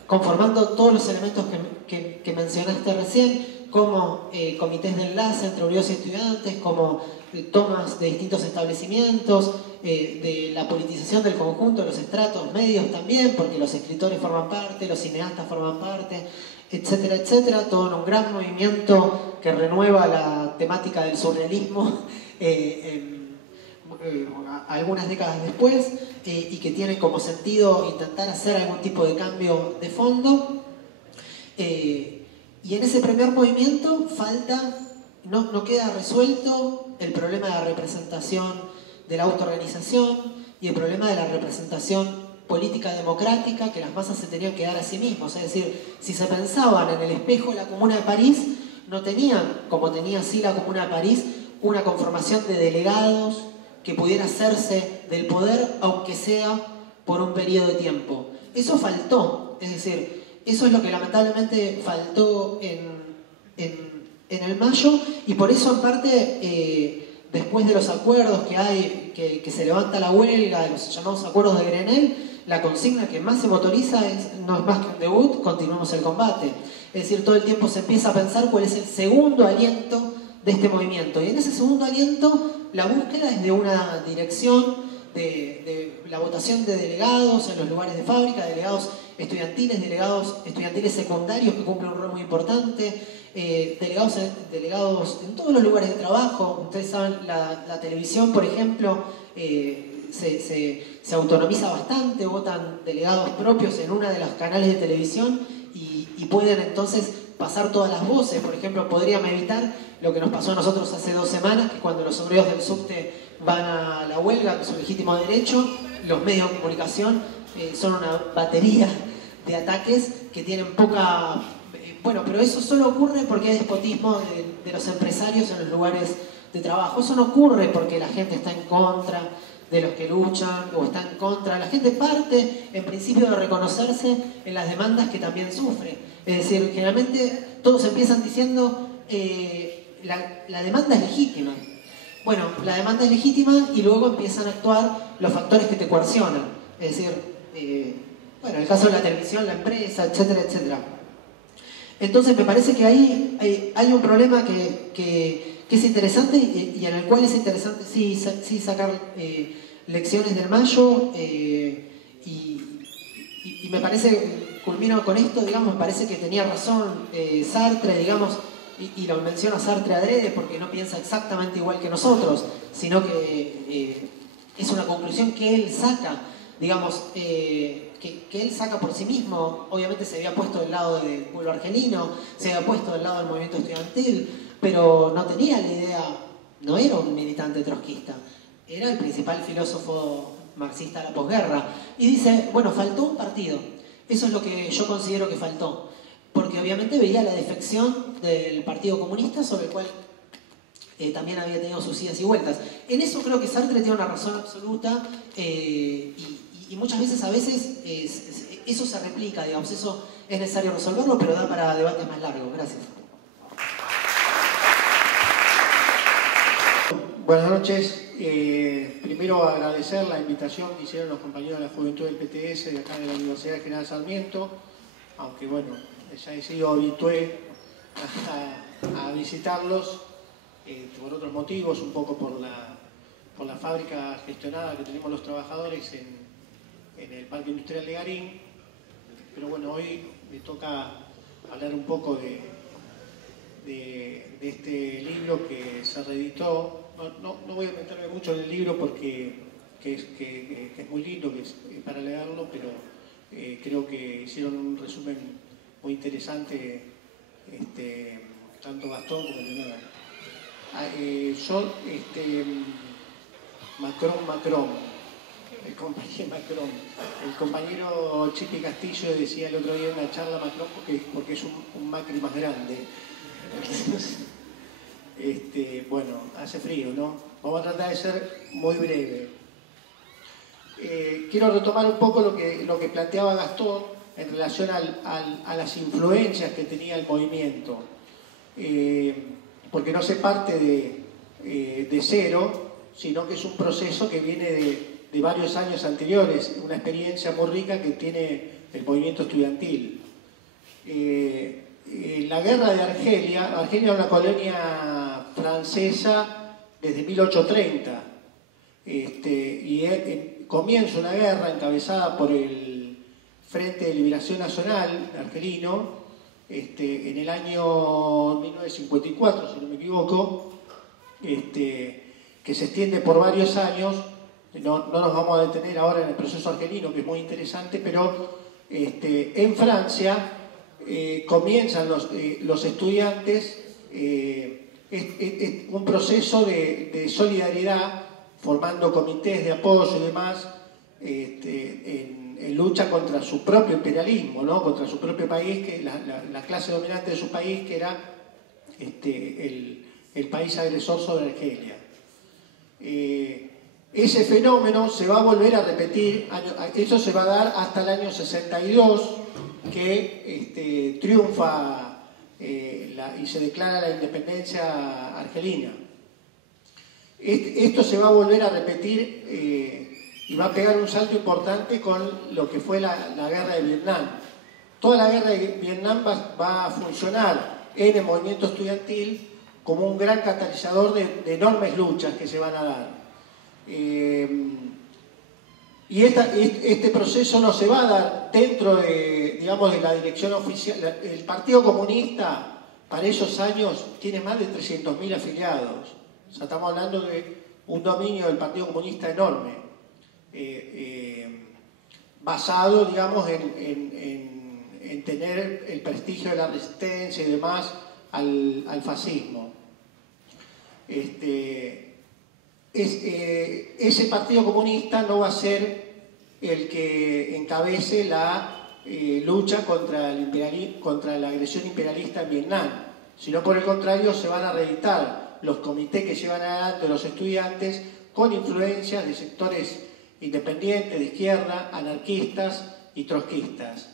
conformando todos los elementos que mencionaste recién, como comités de enlace entre obreros y estudiantes, como tomas de distintos establecimientos, de la politización del conjunto, los estratos medios también, porque los escritores forman parte, los cineastas forman parte, etcétera, etcétera, todo en un gran movimiento que renueva la temática del surrealismo algunas décadas después, y que tiene como sentido intentar hacer algún tipo de cambio de fondo. Y en ese primer movimiento no queda resuelto el problema de la representación de la autoorganización y el problema de la representación política democrática que las masas se tenían que dar a sí mismos. Es decir, si se pensaban en el espejo de la Comuna de París, no tenían, como tenía así la Comuna de París, una conformación de delegados que pudiera hacerse del poder, aunque sea por un periodo de tiempo. Eso faltó, es decir, eso es lo que lamentablemente faltó en el Mayo, y por eso en parte, después de los acuerdos que hay, que se levanta la huelga, de los llamados acuerdos de Grenelle, la consigna que más se motoriza no es más que un debut, continuemos el combate. Es decir, todo el tiempo se empieza a pensar cuál es el segundo aliento de este movimiento, y en ese segundo aliento la búsqueda es de una dirección de la votación de delegados en los lugares de fábrica, delegados estudiantiles secundarios que cumplen un rol muy importante, delegados en todos los lugares de trabajo. Ustedes saben, la televisión, por ejemplo, se autonomiza bastante, votan delegados propios en una de los canales de televisión y pueden entonces pasar todas las voces. Por ejemplo, podrían evitar lo que nos pasó a nosotros hace 2 semanas, que cuando los obreros del subte van a la huelga, que es un legítimo derecho, los medios de comunicación son una batería de ataques que tienen poca... Bueno, pero eso solo ocurre porque hay despotismo de los empresarios en los lugares de trabajo. Eso no ocurre porque la gente está en contra de los que luchan o está en contra. La gente parte, en principio, de reconocerse en las demandas que también sufre. Es decir, generalmente todos empiezan diciendo la demanda es legítima. Bueno, la demanda es legítima y luego empiezan a actuar los factores que te coercionan. Es decir, bueno, en el caso de la televisión, la empresa, etcétera, etcétera. Entonces me parece que ahí hay un problema que es interesante y en el cual es interesante sí sacar lecciones del Mayo, y me parece, culmino con esto, digamos, me parece que tenía razón Sartre, digamos, y lo menciona Sartre adrede porque no piensa exactamente igual que nosotros, sino que es una conclusión que él saca, digamos, que él saca por sí mismo. Obviamente se había puesto del lado del pueblo argelino, se había puesto del lado del movimiento estudiantil, pero no tenía la idea, no era un militante trotskista, era el principal filósofo marxista de la posguerra. Y dice, bueno, faltó un partido. Eso es lo que yo considero que faltó. Porque obviamente veía la defección del Partido Comunista, sobre el cual también había tenido sus idas y vueltas. En eso creo que Sartre tiene una razón absoluta, y muchas veces, eso se replica, digamos, eso es necesario resolverlo, pero da para debates más largos. Gracias. Buenas noches. Primero agradecer la invitación que hicieron los compañeros de la Juventud del PTS de acá de la Universidad General Sarmiento, aunque bueno, ya he sido habitué a visitarlos por otros motivos, un poco por la fábrica gestionada que tenemos los trabajadores en el Parque Industrial de Garín. Pero bueno, hoy me toca hablar un poco de este libro que se reeditó. No voy a meterme mucho en el libro porque que es muy lindo, que es para leerlo, pero creo que hicieron un resumen muy interesante, tanto Gastón como Leonardo. Macron, el compañero Chipi Castillo decía el otro día en una charla Macron porque es un Macri más grande. Bueno, hace frío, ¿no? Vamos a tratar de ser muy breve. Quiero retomar un poco lo que planteaba Gastón en relación a las influencias que tenía el movimiento. Porque no se parte de cero, sino que es un proceso que viene de varios años anteriores, una experiencia muy rica que tiene el movimiento estudiantil. La guerra de Argelia es una colonia francesa desde 1830, comienza una guerra encabezada por el Frente de Liberación Nacional argelino, en el año 1954, si no me equivoco, que se extiende por varios años. No nos vamos a detener ahora en el proceso argelino, que es muy interesante, pero en Francia comienzan los estudiantes un proceso de solidaridad, formando comités de apoyo y demás, en lucha contra su propio imperialismo, ¿no? Contra su propio país, que la clase dominante de su país, que era el país agresor sobre Argelia. Ese fenómeno se va a volver a repetir, eso se va a dar hasta el año 62, que triunfa y se declara la independencia argelina. Esto se va a volver a repetir y va a pegar un salto importante con lo que fue la guerra de Vietnam. Toda la guerra de Vietnam va a funcionar en el movimiento estudiantil como un gran catalizador de enormes luchas que se van a dar. Y este proceso no se va a dar dentro de la dirección oficial. El Partido Comunista para esos años tiene más de 300.000 afiliados. O sea, estamos hablando de un dominio del Partido Comunista enorme, basado, digamos, en tener el prestigio de la resistencia y demás al fascismo. Ese Partido Comunista no va a ser el que encabece la lucha contra la agresión imperialista en Vietnam, sino por el contrario se van a reeditar los comités que llevan adelante los estudiantes con influencias de sectores independientes, de izquierda, anarquistas y trotskistas.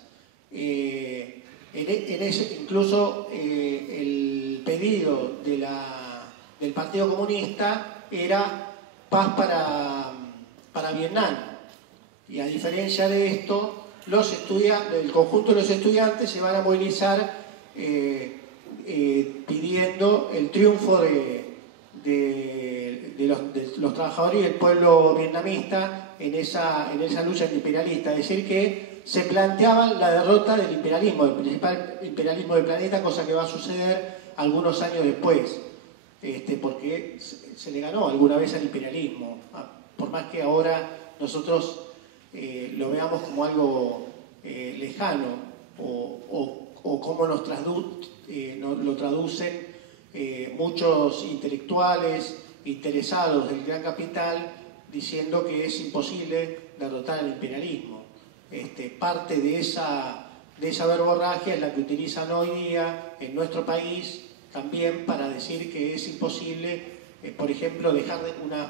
Incluso el pedido del Partido Comunista era paz para Vietnam. Y a diferencia de esto, el conjunto de los estudiantes se van a movilizar pidiendo el triunfo de los trabajadores y el pueblo vietnamita en esa lucha antiimperialista. Es decir, que se planteaban la derrota del imperialismo, del principal imperialismo del planeta, cosa que va a suceder algunos años después, porque se le ganó alguna vez al imperialismo, por más que ahora nosotros lo veamos como algo lejano, o como lo traducen muchos intelectuales interesados del gran capital, diciendo que es imposible derrotar al imperialismo. Parte de esa verborragia es la que utilizan hoy día en nuestro país también para decir que es imposible, por ejemplo, dejar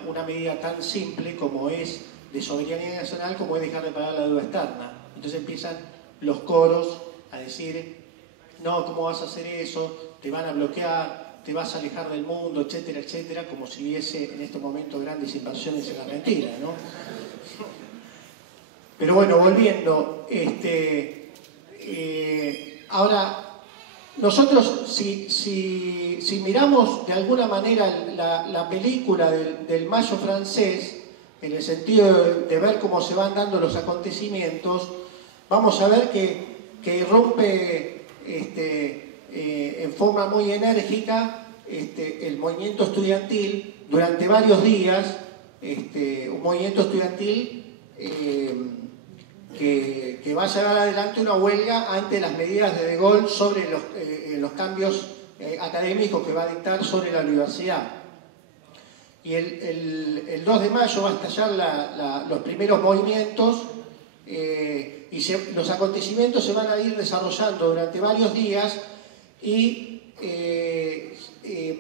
una medida tan simple como es de soberanía nacional, como es dejar de pagar la deuda externa. Entonces empiezan los coros a decir: no, ¿cómo vas a hacer eso? Te van a bloquear, te vas a alejar del mundo, etcétera, etcétera, como si hubiese en este momento grandes inversiones en Argentina, ¿no? Pero bueno, volviendo, ahora, nosotros si miramos de alguna manera la película del Mayo francés, en el sentido de ver cómo se van dando los acontecimientos, vamos a ver que irrumpe en forma muy enérgica el movimiento estudiantil durante varios días, un movimiento estudiantil que va a llevar adelante una huelga ante las medidas de Gaulle sobre los cambios académicos que va a dictar sobre la universidad. Y el 2 de mayo va a estallar los primeros movimientos y los acontecimientos se van a ir desarrollando durante varios días y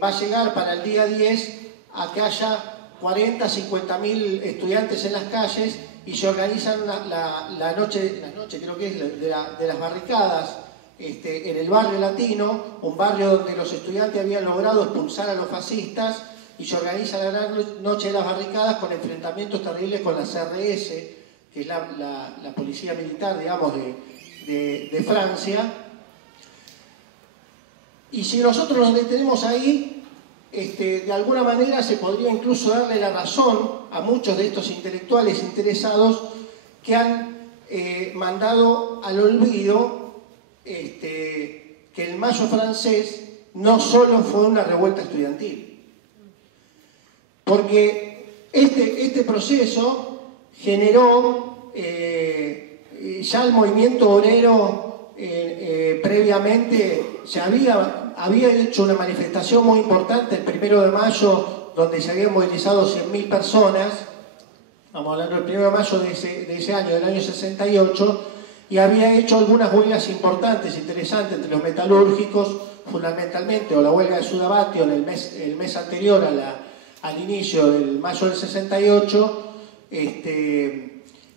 va a llegar para el día 10 a que haya 40, 50.000 estudiantes en las calles y se organizan la noche creo que es de las barricadas en el barrio latino, un barrio donde los estudiantes habían logrado expulsar a los fascistas, y se organiza la gran noche de las barricadas con enfrentamientos terribles con la CRS, que es la policía militar, digamos, de Francia. Y si nosotros nos detenemos ahí, de alguna manera se podría incluso darle la razón a muchos de estos intelectuales interesados que han mandado al olvido que el Mayo francés no solo fue una revuelta estudiantil, porque este proceso generó ya el movimiento obrero previamente se había hecho una manifestación muy importante el 1 de mayo donde se habían movilizado 100.000 personas, estamos hablando del 1 de mayo de ese año, del año 68, y había hecho algunas huelgas importantes, interesantes entre los metalúrgicos fundamentalmente, o la huelga de Sudabatio el mes anterior al inicio del mayo del 68,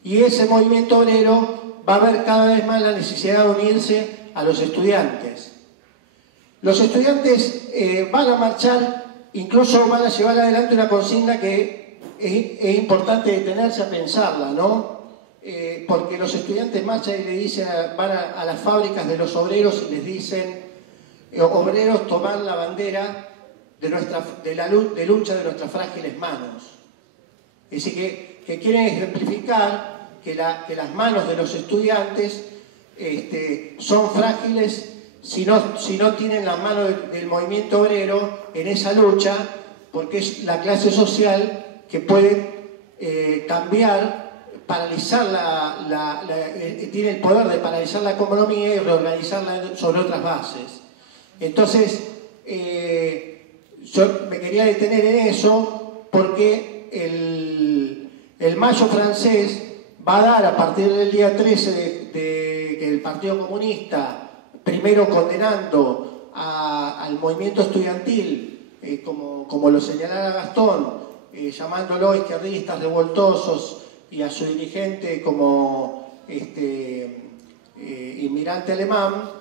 y ese movimiento obrero va a ver cada vez más la necesidad de unirse a los estudiantes. Los estudiantes van a marchar, incluso van a llevar adelante una consigna que es importante detenerse a pensarla, ¿no? Porque los estudiantes marchan y le dicen, van a las fábricas de los obreros y les dicen, obreros, tomad la bandera de lucha de nuestras frágiles manos. Es decir, que quieren ejemplificar que las manos de los estudiantes son frágiles si no tienen la mano del movimiento obrero en esa lucha, porque es la clase social que puede cambiar, paralizar tiene el poder de paralizar la economía y reorganizarla sobre otras bases. Entonces, yo me quería detener en eso porque el Mayo francés va a dar a partir del día 13 que el Partido Comunista, primero condenando al movimiento estudiantil, como lo señalara Gastón, llamándolo izquierdistas revoltosos, y a su dirigente como inmigrante alemán,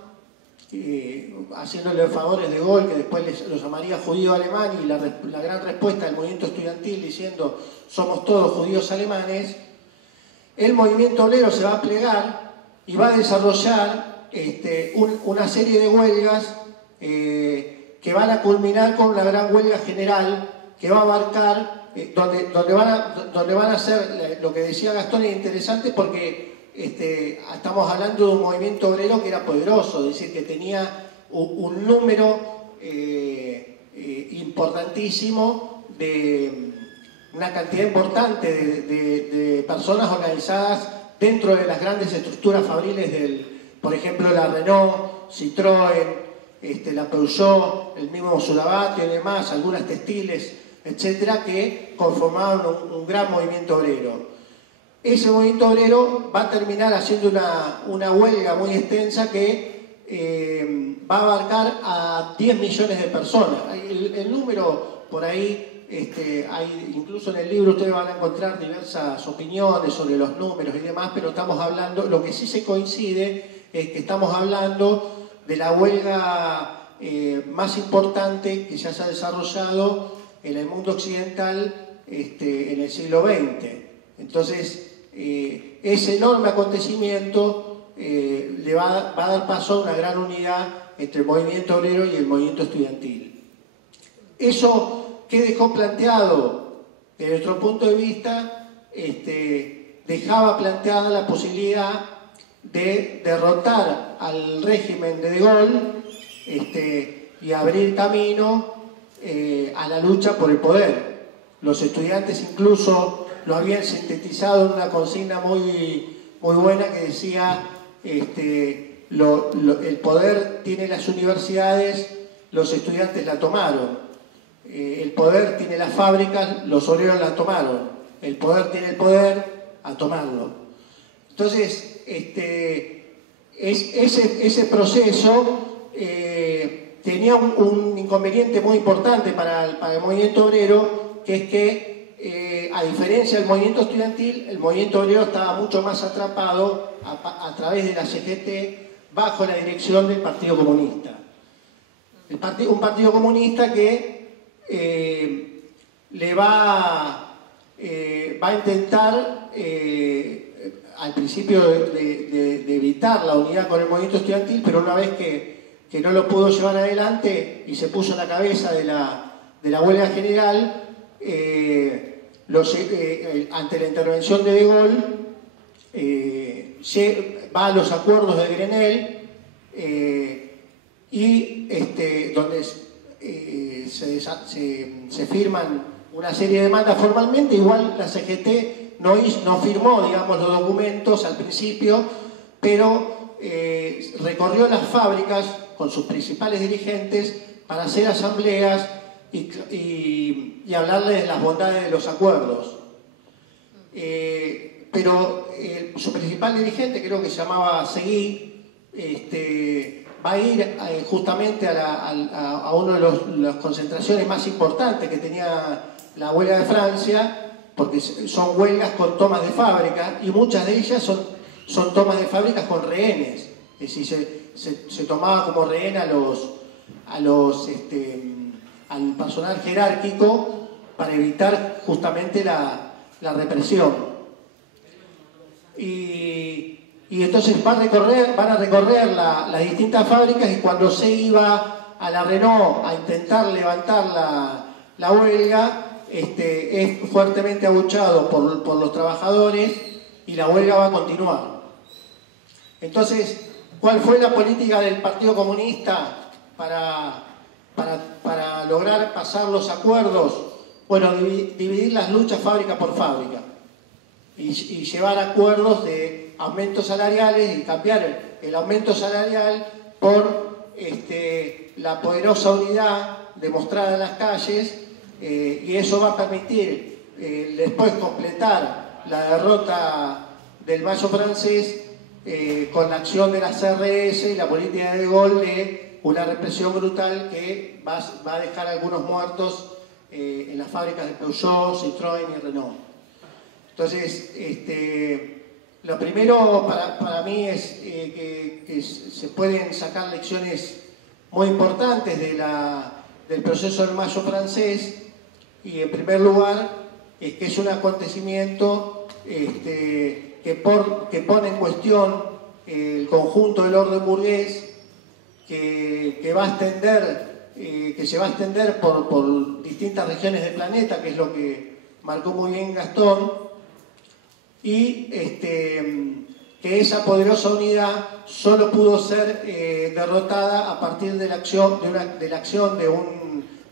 haciéndole favores de Gaulle, que después lo llamaría judío alemán, y la gran respuesta del movimiento estudiantil diciendo somos todos judíos alemanes. El movimiento obrero se va a plegar y va a desarrollar una serie de huelgas que van a culminar con una gran huelga general que va a abarcar, donde van a hacer, lo que decía Gastón es interesante porque estamos hablando de un movimiento obrero que era poderoso, es decir, que tenía un número importantísimo de una cantidad importante de personas organizadas dentro de las grandes estructuras fabriles por ejemplo, la Renault, Citroën, la Peugeot, el mismo Sudabatio y demás, algunas textiles, etcétera, que conformaban un gran movimiento obrero. Ese movimiento obrero va a terminar haciendo una huelga muy extensa que va a abarcar a 10 millones de personas. El número por ahí, incluso en el libro ustedes van a encontrar diversas opiniones sobre los números y demás, pero estamos hablando, lo que sí se coincide es que estamos hablando de la huelga más importante que ya se ha desarrollado en el mundo occidental en el siglo XX. Entonces, ese enorme acontecimiento le va a dar paso a una gran unidad entre el movimiento obrero y el movimiento estudiantil. Eso que dejó planteado, desde nuestro punto de vista, dejaba planteada la posibilidad de derrotar al régimen de Gaulle y abrir camino a la lucha por el poder. Los estudiantes incluso lo habían sintetizado en una consigna muy buena que decía el poder tiene las universidades, los estudiantes la tomaron. El poder tiene las fábricas, los obreros la tomaron. El poder tiene el poder, a tomarlo. Entonces, ese proceso tenía un inconveniente muy importante para el movimiento obrero, que es que, a diferencia del movimiento estudiantil, el movimiento obrero estaba mucho más atrapado a través de la CGT bajo la dirección del Partido Comunista. Un Partido Comunista que va a intentar, al principio, de evitar la unidad con el movimiento estudiantil, pero una vez que no lo pudo llevar adelante y se puso en la cabeza de la huelga general, ante la intervención de Gaulle, va a los acuerdos de Grenelle, donde se firman una serie de demandas formalmente. Igual la CGT no firmó, digamos, los documentos al principio, pero recorrió las fábricas con sus principales dirigentes para hacer asambleas y hablarles de las bondades de los acuerdos. Pero su principal dirigente, creo que se llamaba Seguí, va a ir justamente a una de las concentraciones más importantes que tenía la huelga de Francia, porque son huelgas con tomas de fábrica, y muchas de ellas son tomas de fábricas con rehenes. Es decir, se tomaba como rehén al personal jerárquico para evitar justamente la represión. Y entonces van a recorrer las distintas fábricas, y cuando se iba a la Renault a intentar levantar la huelga, es fuertemente abuchado por los trabajadores, y la huelga va a continuar. Entonces, ¿cuál fue la política del Partido Comunista para lograr pasar los acuerdos? Bueno, dividir las luchas fábrica por fábrica y llevar acuerdos de aumentos salariales, y cambiar el aumento salarial por la poderosa unidad demostrada en las calles, y eso va a permitir después completar la derrota del Mayo francés con la acción de las CRS y la política de Gaulle de una represión brutal que va a dejar algunos muertos en las fábricas de Peugeot, Citroën y Renault. Entonces, lo primero para mí es que se pueden sacar lecciones muy importantes del proceso del Mayo francés, y en primer lugar es que es un acontecimiento que pone en cuestión el conjunto del orden burgués, que se va a extender por distintas regiones del planeta, que es lo que marcó muy bien Gastón, y que esa poderosa unidad solo pudo ser derrotada a partir de la acción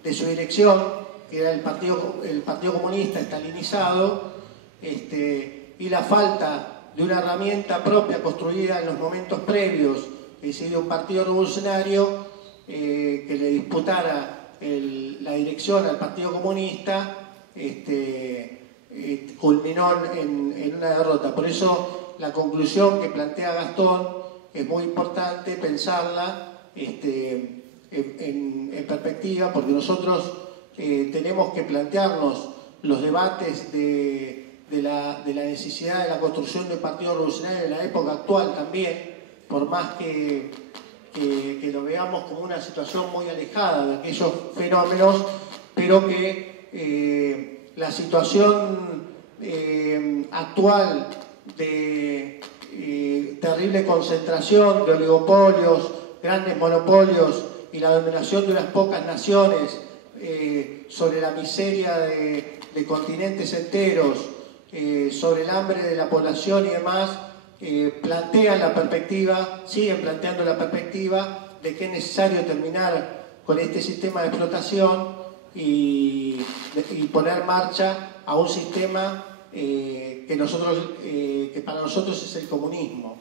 de su dirección, que era el Partido Comunista estalinizado, y la falta de una herramienta propia construida en los momentos previos, es decir, de un partido revolucionario que le disputara la dirección al Partido Comunista, culminó en una derrota. Por eso la conclusión que plantea Gastón es muy importante pensarla en perspectiva, porque nosotros tenemos que plantearnos los debates de la necesidad de la construcción de un partido revolucionario en la época actual también, por más que lo veamos como una situación muy alejada de aquellos fenómenos, pero que la situación actual de terrible concentración de oligopolios, grandes monopolios y la dominación de unas pocas naciones sobre la miseria de continentes enteros, sobre el hambre de la población y demás, siguen planteando la perspectiva de que es necesario terminar con este sistema de explotación y poner en marcha a un sistema que para nosotros es el comunismo.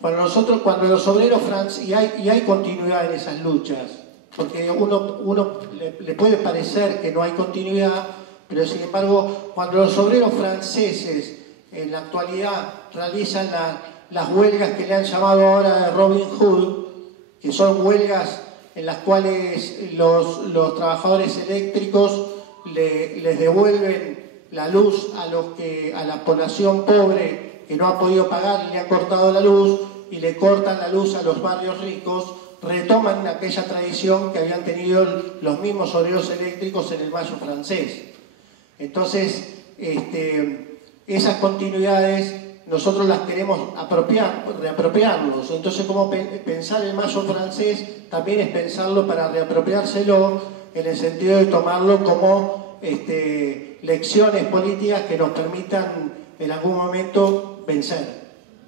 Cuando los obreros franceses, y hay continuidad en esas luchas, porque uno le puede parecer que no hay continuidad, pero sin embargo, cuando los obreros franceses en la actualidad realizan las huelgas que le han llamado ahora de Robin Hood, que son huelgas en las cuales los trabajadores eléctricos les devuelven la luz a la población pobre que no ha podido pagar y le ha cortado la luz, y le cortan la luz a los barrios ricos, retoman aquella tradición que habían tenido los mismos obreros eléctricos en el Mayo francés. Entonces, esas continuidades nosotros las queremos reapropiarnos. Entonces, como pensar el Mayo francés también es pensarlo para reapropiárselo, en el sentido de tomarlo como lecciones políticas que nos permitan en algún momento vencer,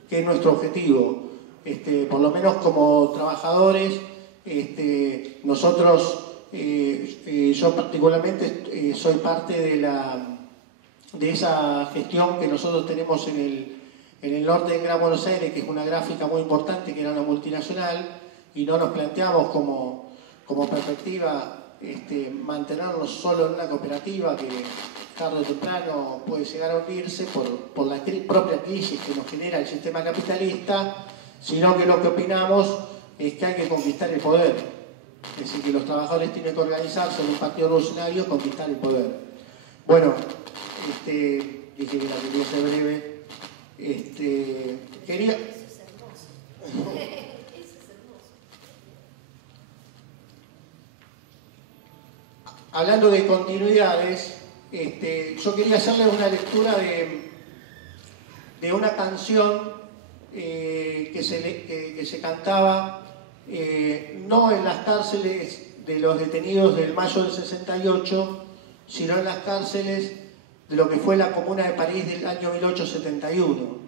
que es nuestro objetivo. Por lo menos como trabajadores, nosotros, yo particularmente soy parte de esa gestión que nosotros tenemos en el norte de Gran Buenos Aires, que es una gráfica muy importante, que era una multinacional, y no nos planteamos como perspectiva mantenernos solo en una cooperativa que tarde o temprano puede llegar a hundirse por la propia crisis que nos genera el sistema capitalista, sino que lo que opinamos es que hay que conquistar el poder. Es decir, que los trabajadores tienen que organizarse en un partido revolucionario y conquistar el poder. Bueno, dije que la quería ser breve. Quería... Hablando de continuidades, yo quería hacerles una lectura de una canción que se cantaba no en las cárceles de los detenidos del Mayo del 68, sino en las cárceles de lo que fue la Comuna de París del año 1871.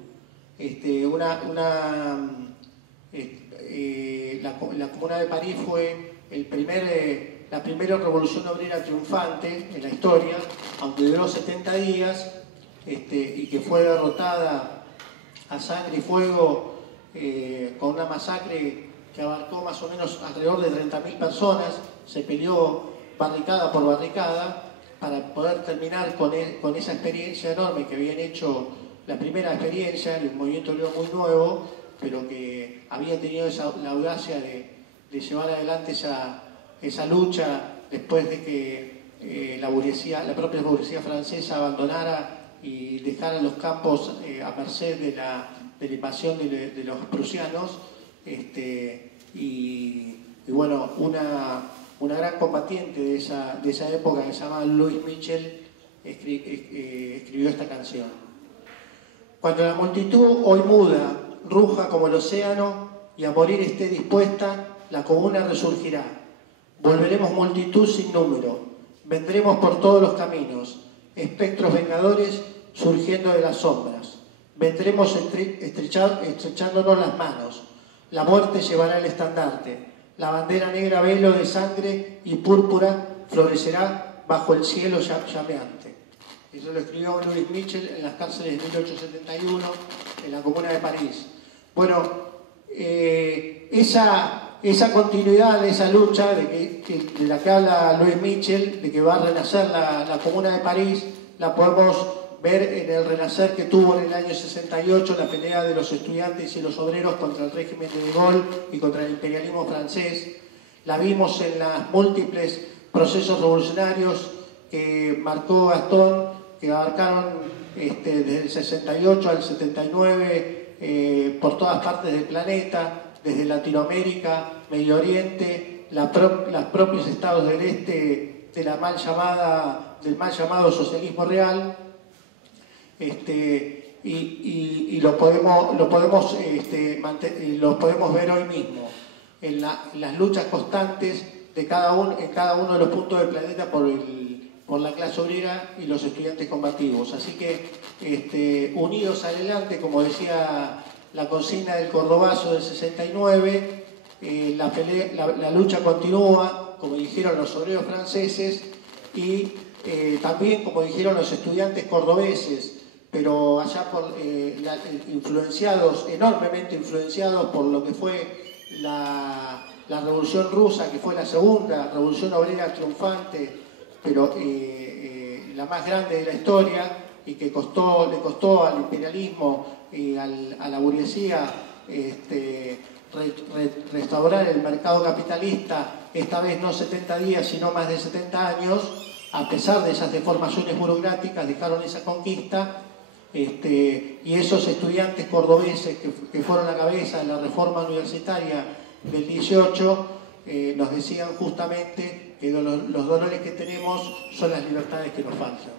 La Comuna de París fue la primera revolución obrera triunfante en la historia, aunque duró 70 días, y que fue derrotada a sangre y fuego con una masacre que abarcó más o menos alrededor de 30.000 personas. Se peleó barricada por barricada para poder terminar con esa experiencia enorme que habían hecho, la primera experiencia de un movimiento obrero muy nuevo, pero que había tenido la audacia de llevar adelante esa lucha después de que la propia burguesía francesa abandonara y dejara los campos a merced de la invasión de los prusianos, y bueno, una gran combatiente de esa época que se llama Louis Michel escribió esta canción. Cuando la multitud hoy muda, ruja como el océano y a morir esté dispuesta, la comuna resurgirá. Volveremos multitud sin número, vendremos por todos los caminos, espectros vengadores surgiendo de las sombras. Vendremos estrechándonos las manos. La muerte llevará el estandarte. La bandera negra velo de sangre y púrpura florecerá bajo el cielo llameante. Eso lo escribió Louis Michel en las cárceles de 1871 en la Comuna de París. Bueno, esa continuidad de esa lucha de la que habla Louis Michel, de que va a renacer la Comuna de París, la podemos ver en el renacer que tuvo en el año 68 la pelea de los estudiantes y los obreros contra el régimen de De Gaulle y contra el imperialismo francés. La vimos en los múltiples procesos revolucionarios que marcó Gastón, que abarcaron desde el 68 al 79 por todas partes del planeta, desde Latinoamérica, Medio Oriente, los propios estados del este del mal llamado socialismo real. Y lo podemos ver hoy mismo en las luchas constantes en cada uno de los puntos del planeta por la clase obrera y los estudiantes combativos. Así que unidos adelante, como decía la consigna del Cordobazo del 69, la lucha continúa, como dijeron los obreros franceses y también como dijeron los estudiantes cordobeses, pero allá enormemente influenciados por lo que fue la Revolución Rusa, que fue la segunda revolución obrera triunfante, pero la más grande de la historia, y que le costó al imperialismo y a la burguesía restaurar el mercado capitalista, esta vez no 70 días, sino más de 70 años. A pesar de esas deformaciones burocráticas, dejaron esa conquista, y esos estudiantes cordobeses que fueron la cabeza de la reforma universitaria del 18, nos decían justamente que los dolores que tenemos son las libertades que nos faltan.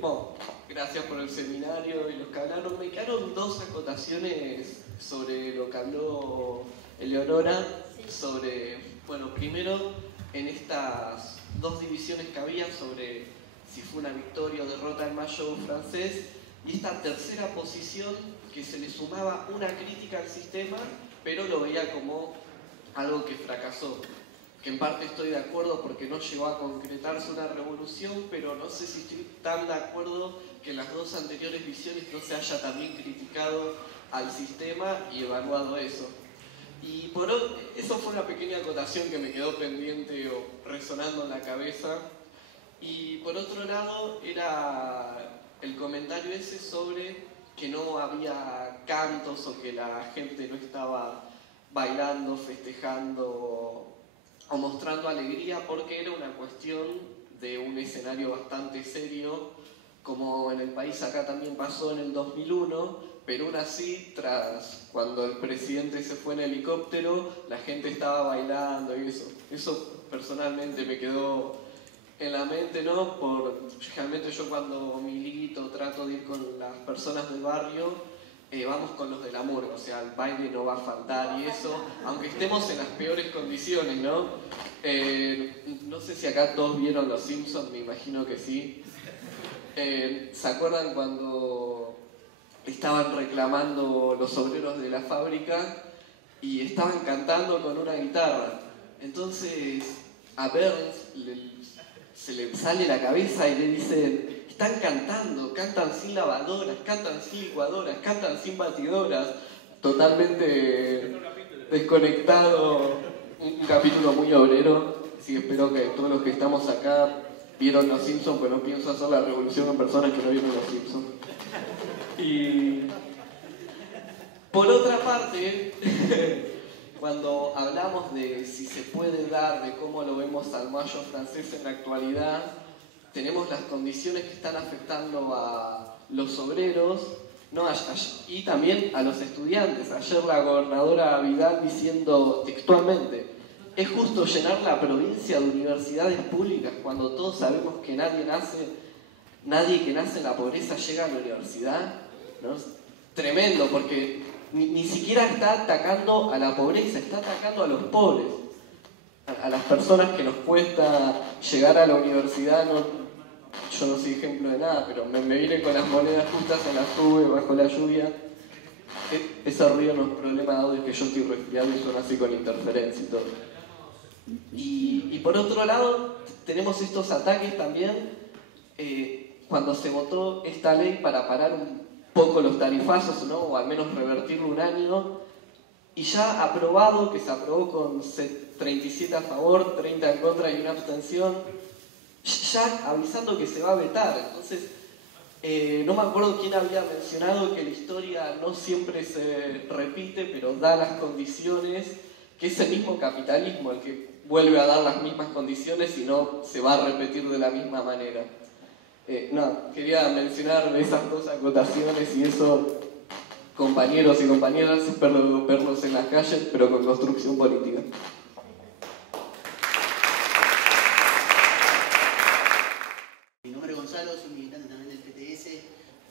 Bueno, gracias por el seminario y los que hablaron. Me quedaron dos acotaciones sobre lo que habló Eleonora, sobre, bueno, primero en estas dos divisiones que había sobre si fue una victoria o derrota del Mayo francés, y esta tercera posición que se le sumaba una crítica al sistema, pero lo veía como algo que fracasó. Que en parte estoy de acuerdo porque no llegó a concretarse una revolución, pero no sé si estoy tan de acuerdo que en las dos anteriores visiones no se haya también criticado al sistema y evaluado eso. Y eso fue una pequeña acotación que me quedó pendiente o resonando en la cabeza. Y por otro lado era el comentario ese sobre que no había cantos o que la gente no estaba bailando, festejando o mostrando alegría, porque era una cuestión de un escenario bastante serio, como en el país acá también pasó en el 2001, pero aún así, cuando el presidente se fue en helicóptero, la gente estaba bailando y eso. Eso personalmente me quedó en la mente, ¿no? Realmente yo cuando milito, trato de ir con las personas del barrio, vamos con los del amor, o sea, el baile no va a faltar y eso, aunque estemos en las peores condiciones, ¿no? No sé si acá todos vieron Los Simpsons, me imagino que sí. ¿Se acuerdan cuando estaban reclamando los obreros de la fábrica y estaban cantando con una guitarra? Entonces a Burns se le sale la cabeza y le dicen: están cantando, cantan sin lavadoras, cantan sin licuadoras, cantan sin batidoras, totalmente desconectado, un capítulo muy obrero, así que espero que todos los que estamos acá vieron Los Simpsons, pero no pienso hacer la revolución con personas que no vieron Los Simpsons. Y por otra parte, cuando hablamos de si se puede dar, de cómo lo vemos al Mayo francés en la actualidad, tenemos las condiciones que están afectando a los obreros, ¿no? Y también a los estudiantes. Ayer la gobernadora Vidal diciendo textualmente: es justo llenar la provincia de universidades públicas cuando todos sabemos que nadie que nace en la pobreza llega a la universidad, ¿no? Tremendo, porque ni siquiera está atacando a la pobreza, está atacando a los pobres, a las personas que nos cuesta llegar a la universidad. Yo no soy ejemplo de nada, pero me vine con las monedas justas en la sube bajo la lluvia. Ese ruido no es problema dado de que yo estoy resfriado y suena así con interferencia y todo. Y por otro lado, tenemos estos ataques también cuando se votó esta ley para parar un poco los tarifazos, ¿no? O al menos revertirlo un año, y ya aprobado, que se aprobó con 37 a favor, 30 en contra y una abstención, ya avisando que se va a vetar. Entonces, no me acuerdo quién había mencionado que la historia no siempre se repite, pero da las condiciones, que es el mismo capitalismo el que vuelve a dar las mismas condiciones y no se va a repetir de la misma manera. Quería mencionar esas dos acotaciones y eso, compañeros y compañeras, espero verlos en las calles, pero con construcción política. Mi nombre es Gonzalo, soy militante también del PTS,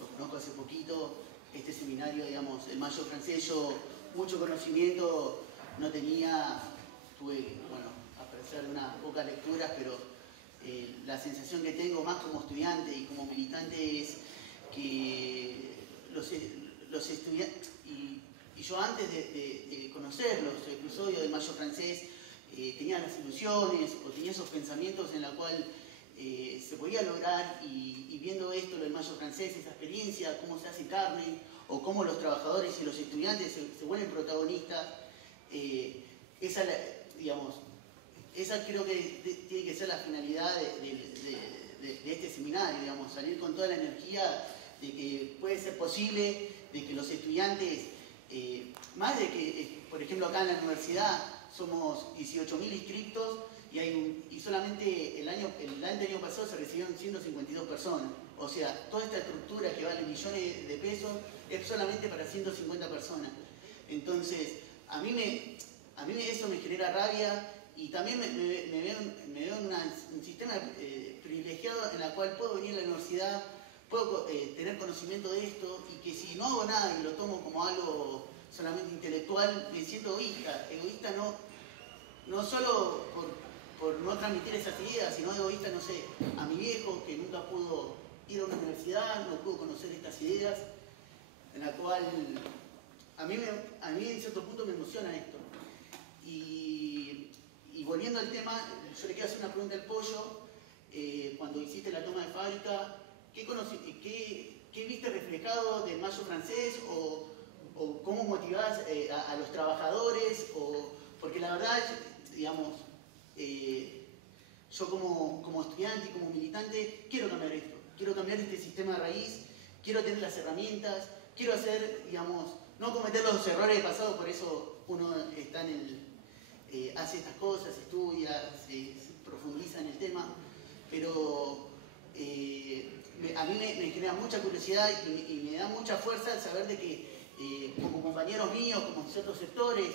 lo conozco hace poquito. Este seminario, digamos, el Mayo francés, yo mucho conocimiento no tenía, tuve, a pesar de unas pocas lecturas, pero la sensación que tengo más como estudiante y como militante es que los estudiantes, y yo antes de conocer los episodios del Mayo Francés, tenía las ilusiones o tenía esos pensamientos en la cual se podía lograr, y viendo esto, lo del Mayo Francés, esa experiencia, cómo se hace carne, o cómo los trabajadores y los estudiantes se vuelven protagonistas, esa creo que tiene que ser la finalidad de este seminario, digamos, salir con toda la energía de que puede ser posible, de que los estudiantes, más de que, por ejemplo, acá en la universidad somos 18.000 inscriptos y solamente el año pasado se recibieron 152 personas. O sea, toda esta estructura que vale millones de pesos es solamente para 150 personas. Entonces, a mí eso me genera rabia, y también me veo en un sistema privilegiado en el cual puedo venir a la universidad, puedo tener conocimiento de esto, y que si no hago nada y lo tomo como algo solamente intelectual, me siento egoísta. Egoísta no solo por no transmitir esas ideas, sino egoísta, no sé, a mi viejo que nunca pudo ir a una universidad, no pudo conocer estas ideas, en la cual a mí en cierto punto me emociona esto. Y volviendo al tema, yo le quiero hacer una pregunta al Pollo. Cuando hiciste la toma de fábrica, ¿qué viste reflejado del Mayo Francés? ¿O cómo motivás a los trabajadores? Porque la verdad, digamos, yo como estudiante y como militante quiero cambiar esto. Quiero cambiar este sistema de raíz, quiero tener las herramientas, quiero hacer, digamos, no cometer los errores pasado, por eso uno está hace estas cosas, estudia, se profundiza en el tema, pero a mí me genera mucha curiosidad y me da mucha fuerza el saber de que como compañeros míos, como ciertos sectores,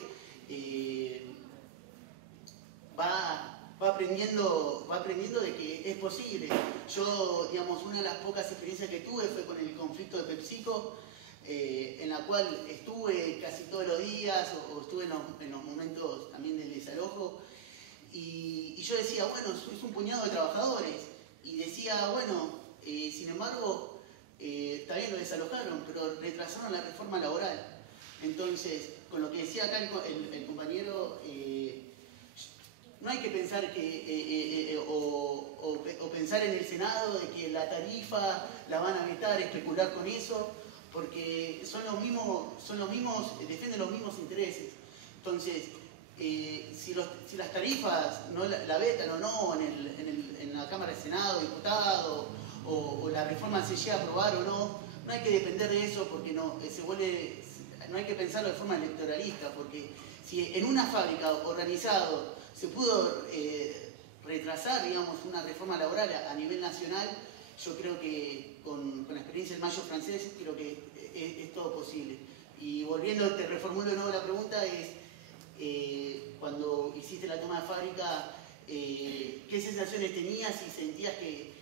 va aprendiendo de que es posible. Yo, digamos, una de las pocas experiencias que tuve fue con el conflicto de PepsiCo, en la cual estuve casi todos los días, o estuve en los momentos también del desalojo, y yo decía, bueno, es un puñado de trabajadores, y decía, bueno, sin embargo, está bien, lo desalojaron, pero retrasaron la reforma laboral. Entonces, con lo que decía acá el compañero, no hay que pensar o pensar en el Senado de que la tarifa la van a vetar, especular con eso, porque son los mismos, defienden los mismos intereses. Entonces, si las tarifas no la vetan o no en la Cámara de Senado, diputado, o la reforma se llega a aprobar o no hay que depender de eso, porque no hay que pensarlo de forma electoralista, porque si en una fábrica organizado se pudo retrasar, digamos, una reforma laboral a nivel nacional, yo creo que con la experiencia del Mayo Francés, creo que es todo posible. Y volviendo, te reformulo de nuevo la pregunta, cuando hiciste la toma de fábrica, ¿qué sensaciones tenías? Si sentías que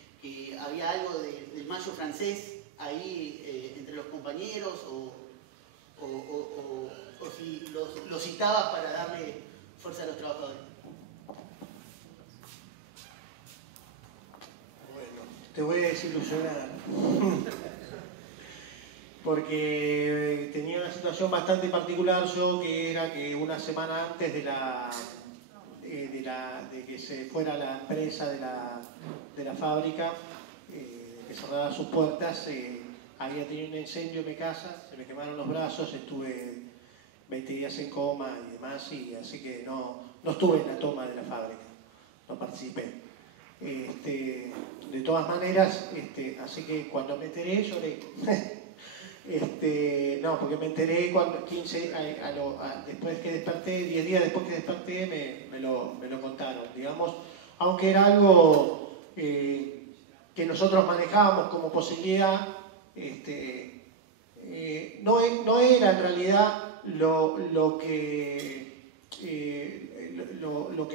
había algo del Mayo Francés ahí entre los compañeros, o si lo citabas para darle fuerza a los trabajadores. Te voy a desilusionar, porque tenía una situación bastante particular yo, que era que una semana antes de que se fuera la empresa de la fábrica, que cerrara sus puertas, había tenido un incendio en mi casa, se me quemaron los brazos, estuve 20 días en coma y demás, y así que no estuve en la toma de la fábrica, no participé. De todas maneras, así que cuando me enteré lloré. No, porque me enteré cuando después que desperté, 10 días después que desperté, me lo contaron, digamos, aunque era algo que nosotros manejábamos como posibilidad, no era en realidad lo que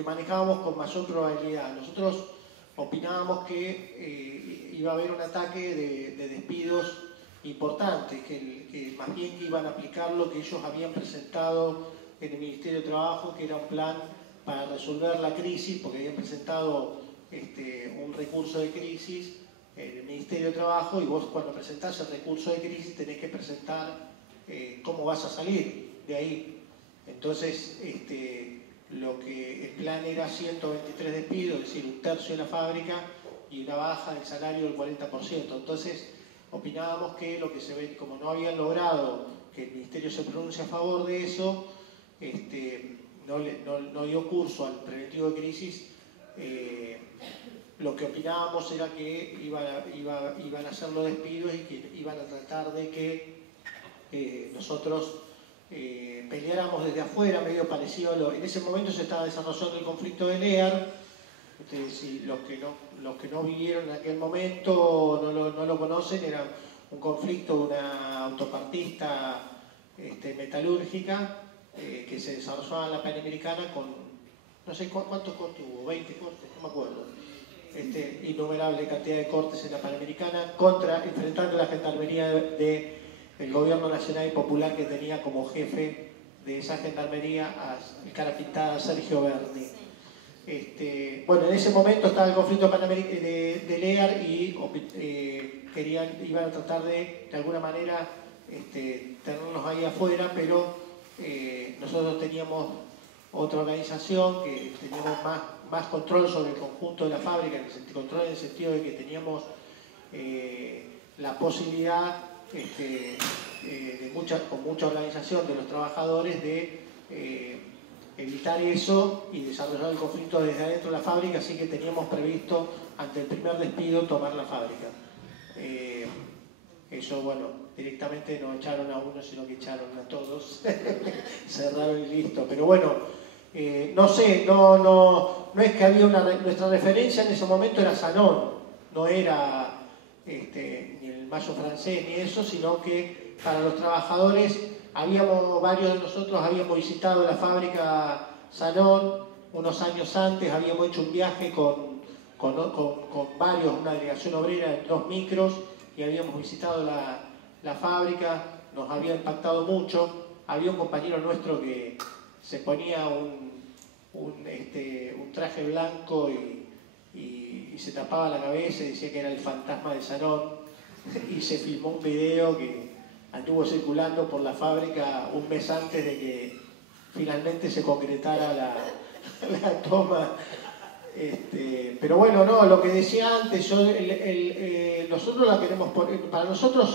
manejábamos con mayor probabilidad. Nosotros opinábamos que iba a haber un ataque de despidos importantes, que más bien que iban a aplicar lo que ellos habían presentado en el Ministerio de Trabajo, que era un plan para resolver la crisis, porque habían presentado un recurso de crisis en el Ministerio de Trabajo, y vos cuando presentás el recurso de crisis tenés que presentar cómo vas a salir de ahí. Entonces, lo que el plan era 123 despidos, es decir, un tercio de la fábrica y una baja del salario del 40%. Entonces, opinábamos que lo que se ve, como no habían logrado que el Ministerio se pronuncie a favor de eso, no dio curso al preventivo de crisis. Lo que opinábamos era que iban a hacer los despidos y que iban a tratar de que nosotros peleáramos desde afuera, medio parecido a en ese momento se estaba desarrollando el conflicto de Lear. Si los que no vivieron en aquel momento no lo conocen, era un conflicto de una autopartista metalúrgica que se desarrollaba en la Panamericana con, no sé cuántos cortes hubo, 20 cortes, no me acuerdo, innumerable cantidad de cortes en la Panamericana, enfrentando la gendarmería del gobierno nacional y popular, que tenía como jefe de esa gendarmería el cara pintada Sergio Berni. Bueno, en ese momento estaba el conflicto de Lear y iban a tratar de alguna manera tenernos ahí afuera, pero nosotros teníamos otra organización que teníamos más control sobre el conjunto de la fábrica, control en el sentido de que teníamos la posibilidad con mucha organización de los trabajadores de evitar eso y desarrollar el conflicto desde adentro de la fábrica, así que teníamos previsto ante el primer despido tomar la fábrica. Eso, bueno, directamente no echaron a uno, sino que echaron a todos, cerraron y listo. Pero bueno, no sé, no es que había nuestra referencia en ese momento era Sanón, no era ni el Mayo francés ni eso, sino que para los trabajadores varios de nosotros habíamos visitado la fábrica Sanón unos años antes, habíamos hecho un viaje con varios, una delegación obrera en 2 micros, y habíamos visitado la fábrica, nos había impactado mucho. Había un compañero nuestro que se ponía un traje blanco y se tapaba la cabeza y decía que era el fantasma de Sanón, y se filmó un video que anduvo circulando por la fábrica un mes antes de que finalmente se concretara la toma. Pero bueno, no, lo que decía antes, nosotros la queremos poner, para nosotros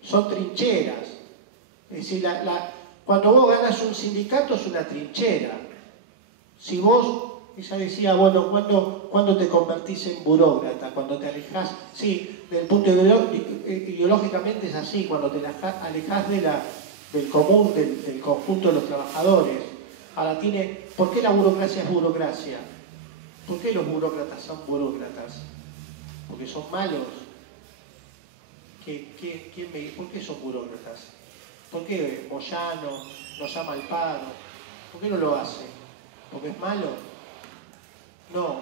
son trincheras. Es decir, cuando vos ganas un sindicato es una trinchera. Si vos, ella decía, bueno, ¿cuándo te convertís en burócrata? Cuando te alejás, sí, del punto ideológicamente es así, cuando te alejás del común, del conjunto de los trabajadores. Ahora ¿por qué la burocracia es burocracia? ¿Por qué los burócratas son burócratas? Porque son malos. ¿Por qué son burócratas? ¿Por qué Moyano nos llama al paro? ¿Por qué no lo hace? ¿Porque es malo? No.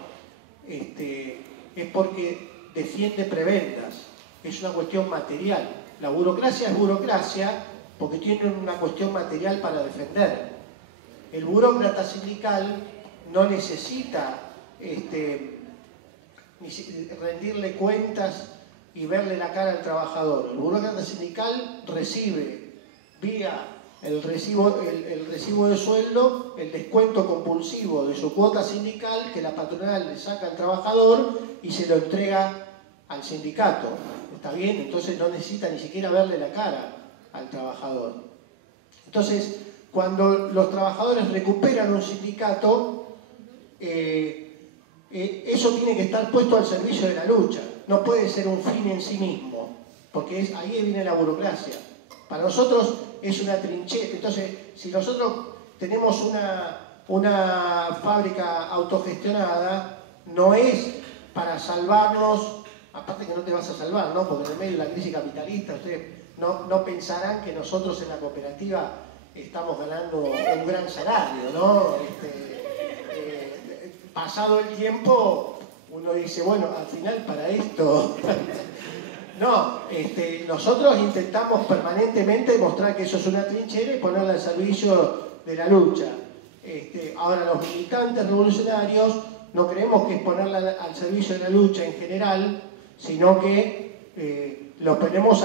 Es porque defiende prebendas. Es una cuestión material. La burocracia es burocracia porque tiene una cuestión material para defender. El burócrata sindical no necesita rendirle cuentas y verle la cara al trabajador. El burócrata sindical recibe vía el recibo de sueldo el descuento compulsivo de su cuota sindical que la patronal le saca al trabajador y se lo entrega al sindicato. ¿Está bien? Entonces no necesita ni siquiera verle la cara al trabajador. Entonces, cuando los trabajadores recuperan un sindicato, eso tiene que estar puesto al servicio de la lucha. No puede ser un fin en sí mismo, porque ahí viene la burocracia. Para nosotros es una trinchera. Entonces, si nosotros tenemos una fábrica autogestionada, no es para salvarnos, aparte que no te vas a salvar, ¿no? Porque en el medio de la crisis capitalista, ustedes no pensarán que nosotros en la cooperativa estamos ganando un gran salario, ¿no? Pasado el tiempo, uno dice, bueno, al final para esto... No, nosotros intentamos permanentemente mostrar que eso es una trinchera y ponerla al servicio de la lucha. Ahora, los militantes revolucionarios no creemos que es ponerla al servicio de la lucha en general, sino que los ponemos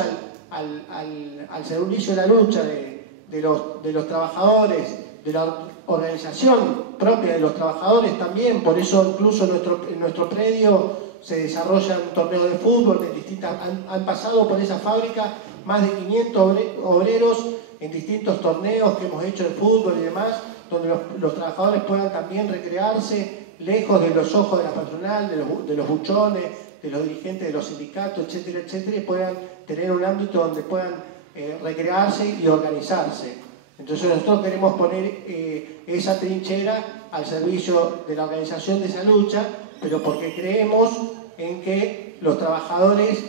al servicio de la lucha de los trabajadores, de la organización propia de los trabajadores también. Por eso incluso en nuestro predio se desarrollan torneos de fútbol, han pasado por esa fábrica más de 500 obreros en distintos torneos que hemos hecho de fútbol y demás, donde los trabajadores puedan también recrearse lejos de los ojos de la patronal, de los buchones, de los dirigentes de los sindicatos, etcétera, etcétera, y puedan tener un ámbito donde puedan recrearse y organizarse. Entonces nosotros queremos poner esa trinchera al servicio de la organización de esa lucha, pero porque creemos en que los trabajadores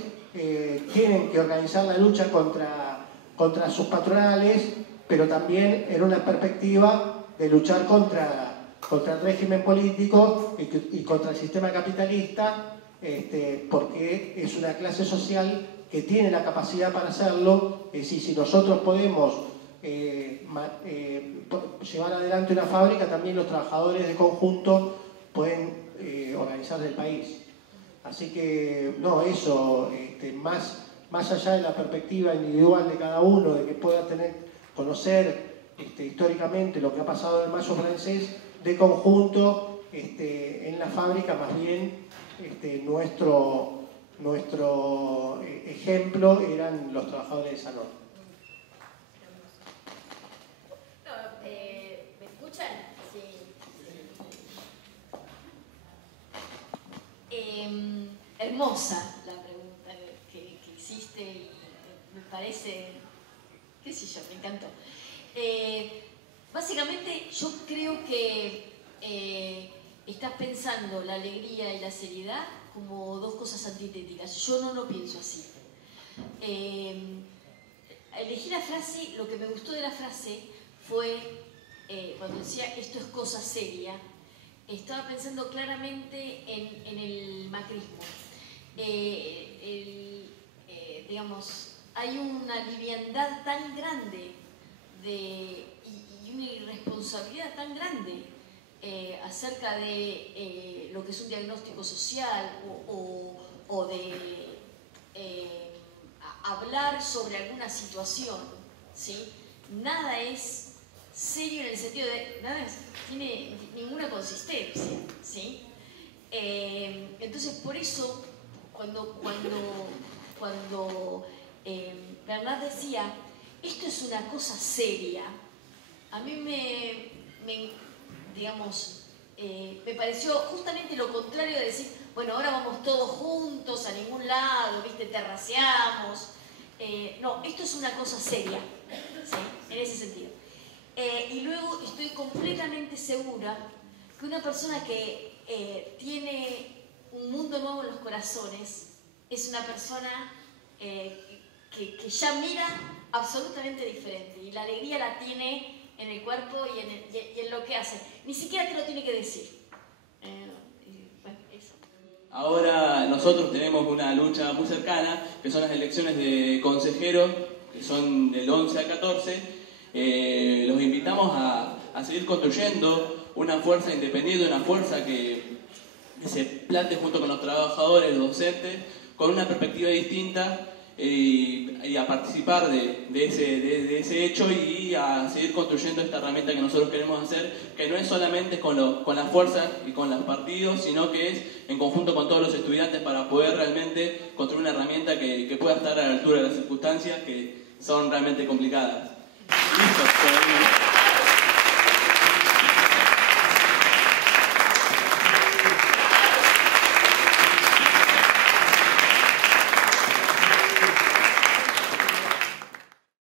tienen que organizar la lucha contra sus patronales, pero también en una perspectiva de luchar contra el régimen político y contra el sistema capitalista, porque es una clase social que tiene la capacidad para hacerlo. Es decir, si nosotros podemos llevar adelante una fábrica, también los trabajadores de conjunto pueden organizar el país. Así que, no, eso, más allá de la perspectiva individual de cada uno, de que pueda conocer históricamente lo que ha pasado en el Mayo francés, de conjunto, en la fábrica, más bien, nuestro ejemplo eran los trabajadores de Salón. ¿Me escuchan? Sí. Hermosa la pregunta que hiciste y me parece, qué sé yo, me encantó. Básicamente yo creo que estás pensando la alegría y la seriedad como dos cosas antitéticas. Yo no lo pienso así. Elegí la frase, lo que me gustó de la frase fue cuando decía esto es cosa seria. Estaba pensando claramente en el macrismo. Digamos, hay una liviandad tan grande y una irresponsabilidad tan grande acerca de lo que es un diagnóstico social o de hablar sobre alguna situación, ¿sí? Nada es serio en el sentido de nada tiene ninguna consistencia, ¿sí? Entonces por eso cuando Bernard decía esto es una cosa seria, a mí me pareció justamente lo contrario de decir bueno, ahora vamos todos juntos a ningún lado, ¿viste? Terraceamos. No, esto es una cosa seria, ¿sí? En ese sentido. Y luego estoy completamente segura que una persona que tiene un mundo nuevo en los corazones es una persona que ya mira absolutamente diferente y la alegría la tiene en el cuerpo y en lo que hace. Ni siquiera te lo tiene que decir. Bueno, eso. Ahora nosotros tenemos una lucha muy cercana, que son las elecciones de consejeros, que son del 11 al 14. Los invitamos a seguir construyendo una fuerza independiente, una fuerza que se plante junto con los trabajadores, los docentes, con una perspectiva distinta y a participar de ese hecho y a seguir construyendo esta herramienta que nosotros queremos hacer, que no es solamente con la fuerza y con los partidos, sino que es en conjunto con todos los estudiantes para poder realmente construir una herramienta que pueda estar a la altura de las circunstancias que son realmente complicadas. Listo.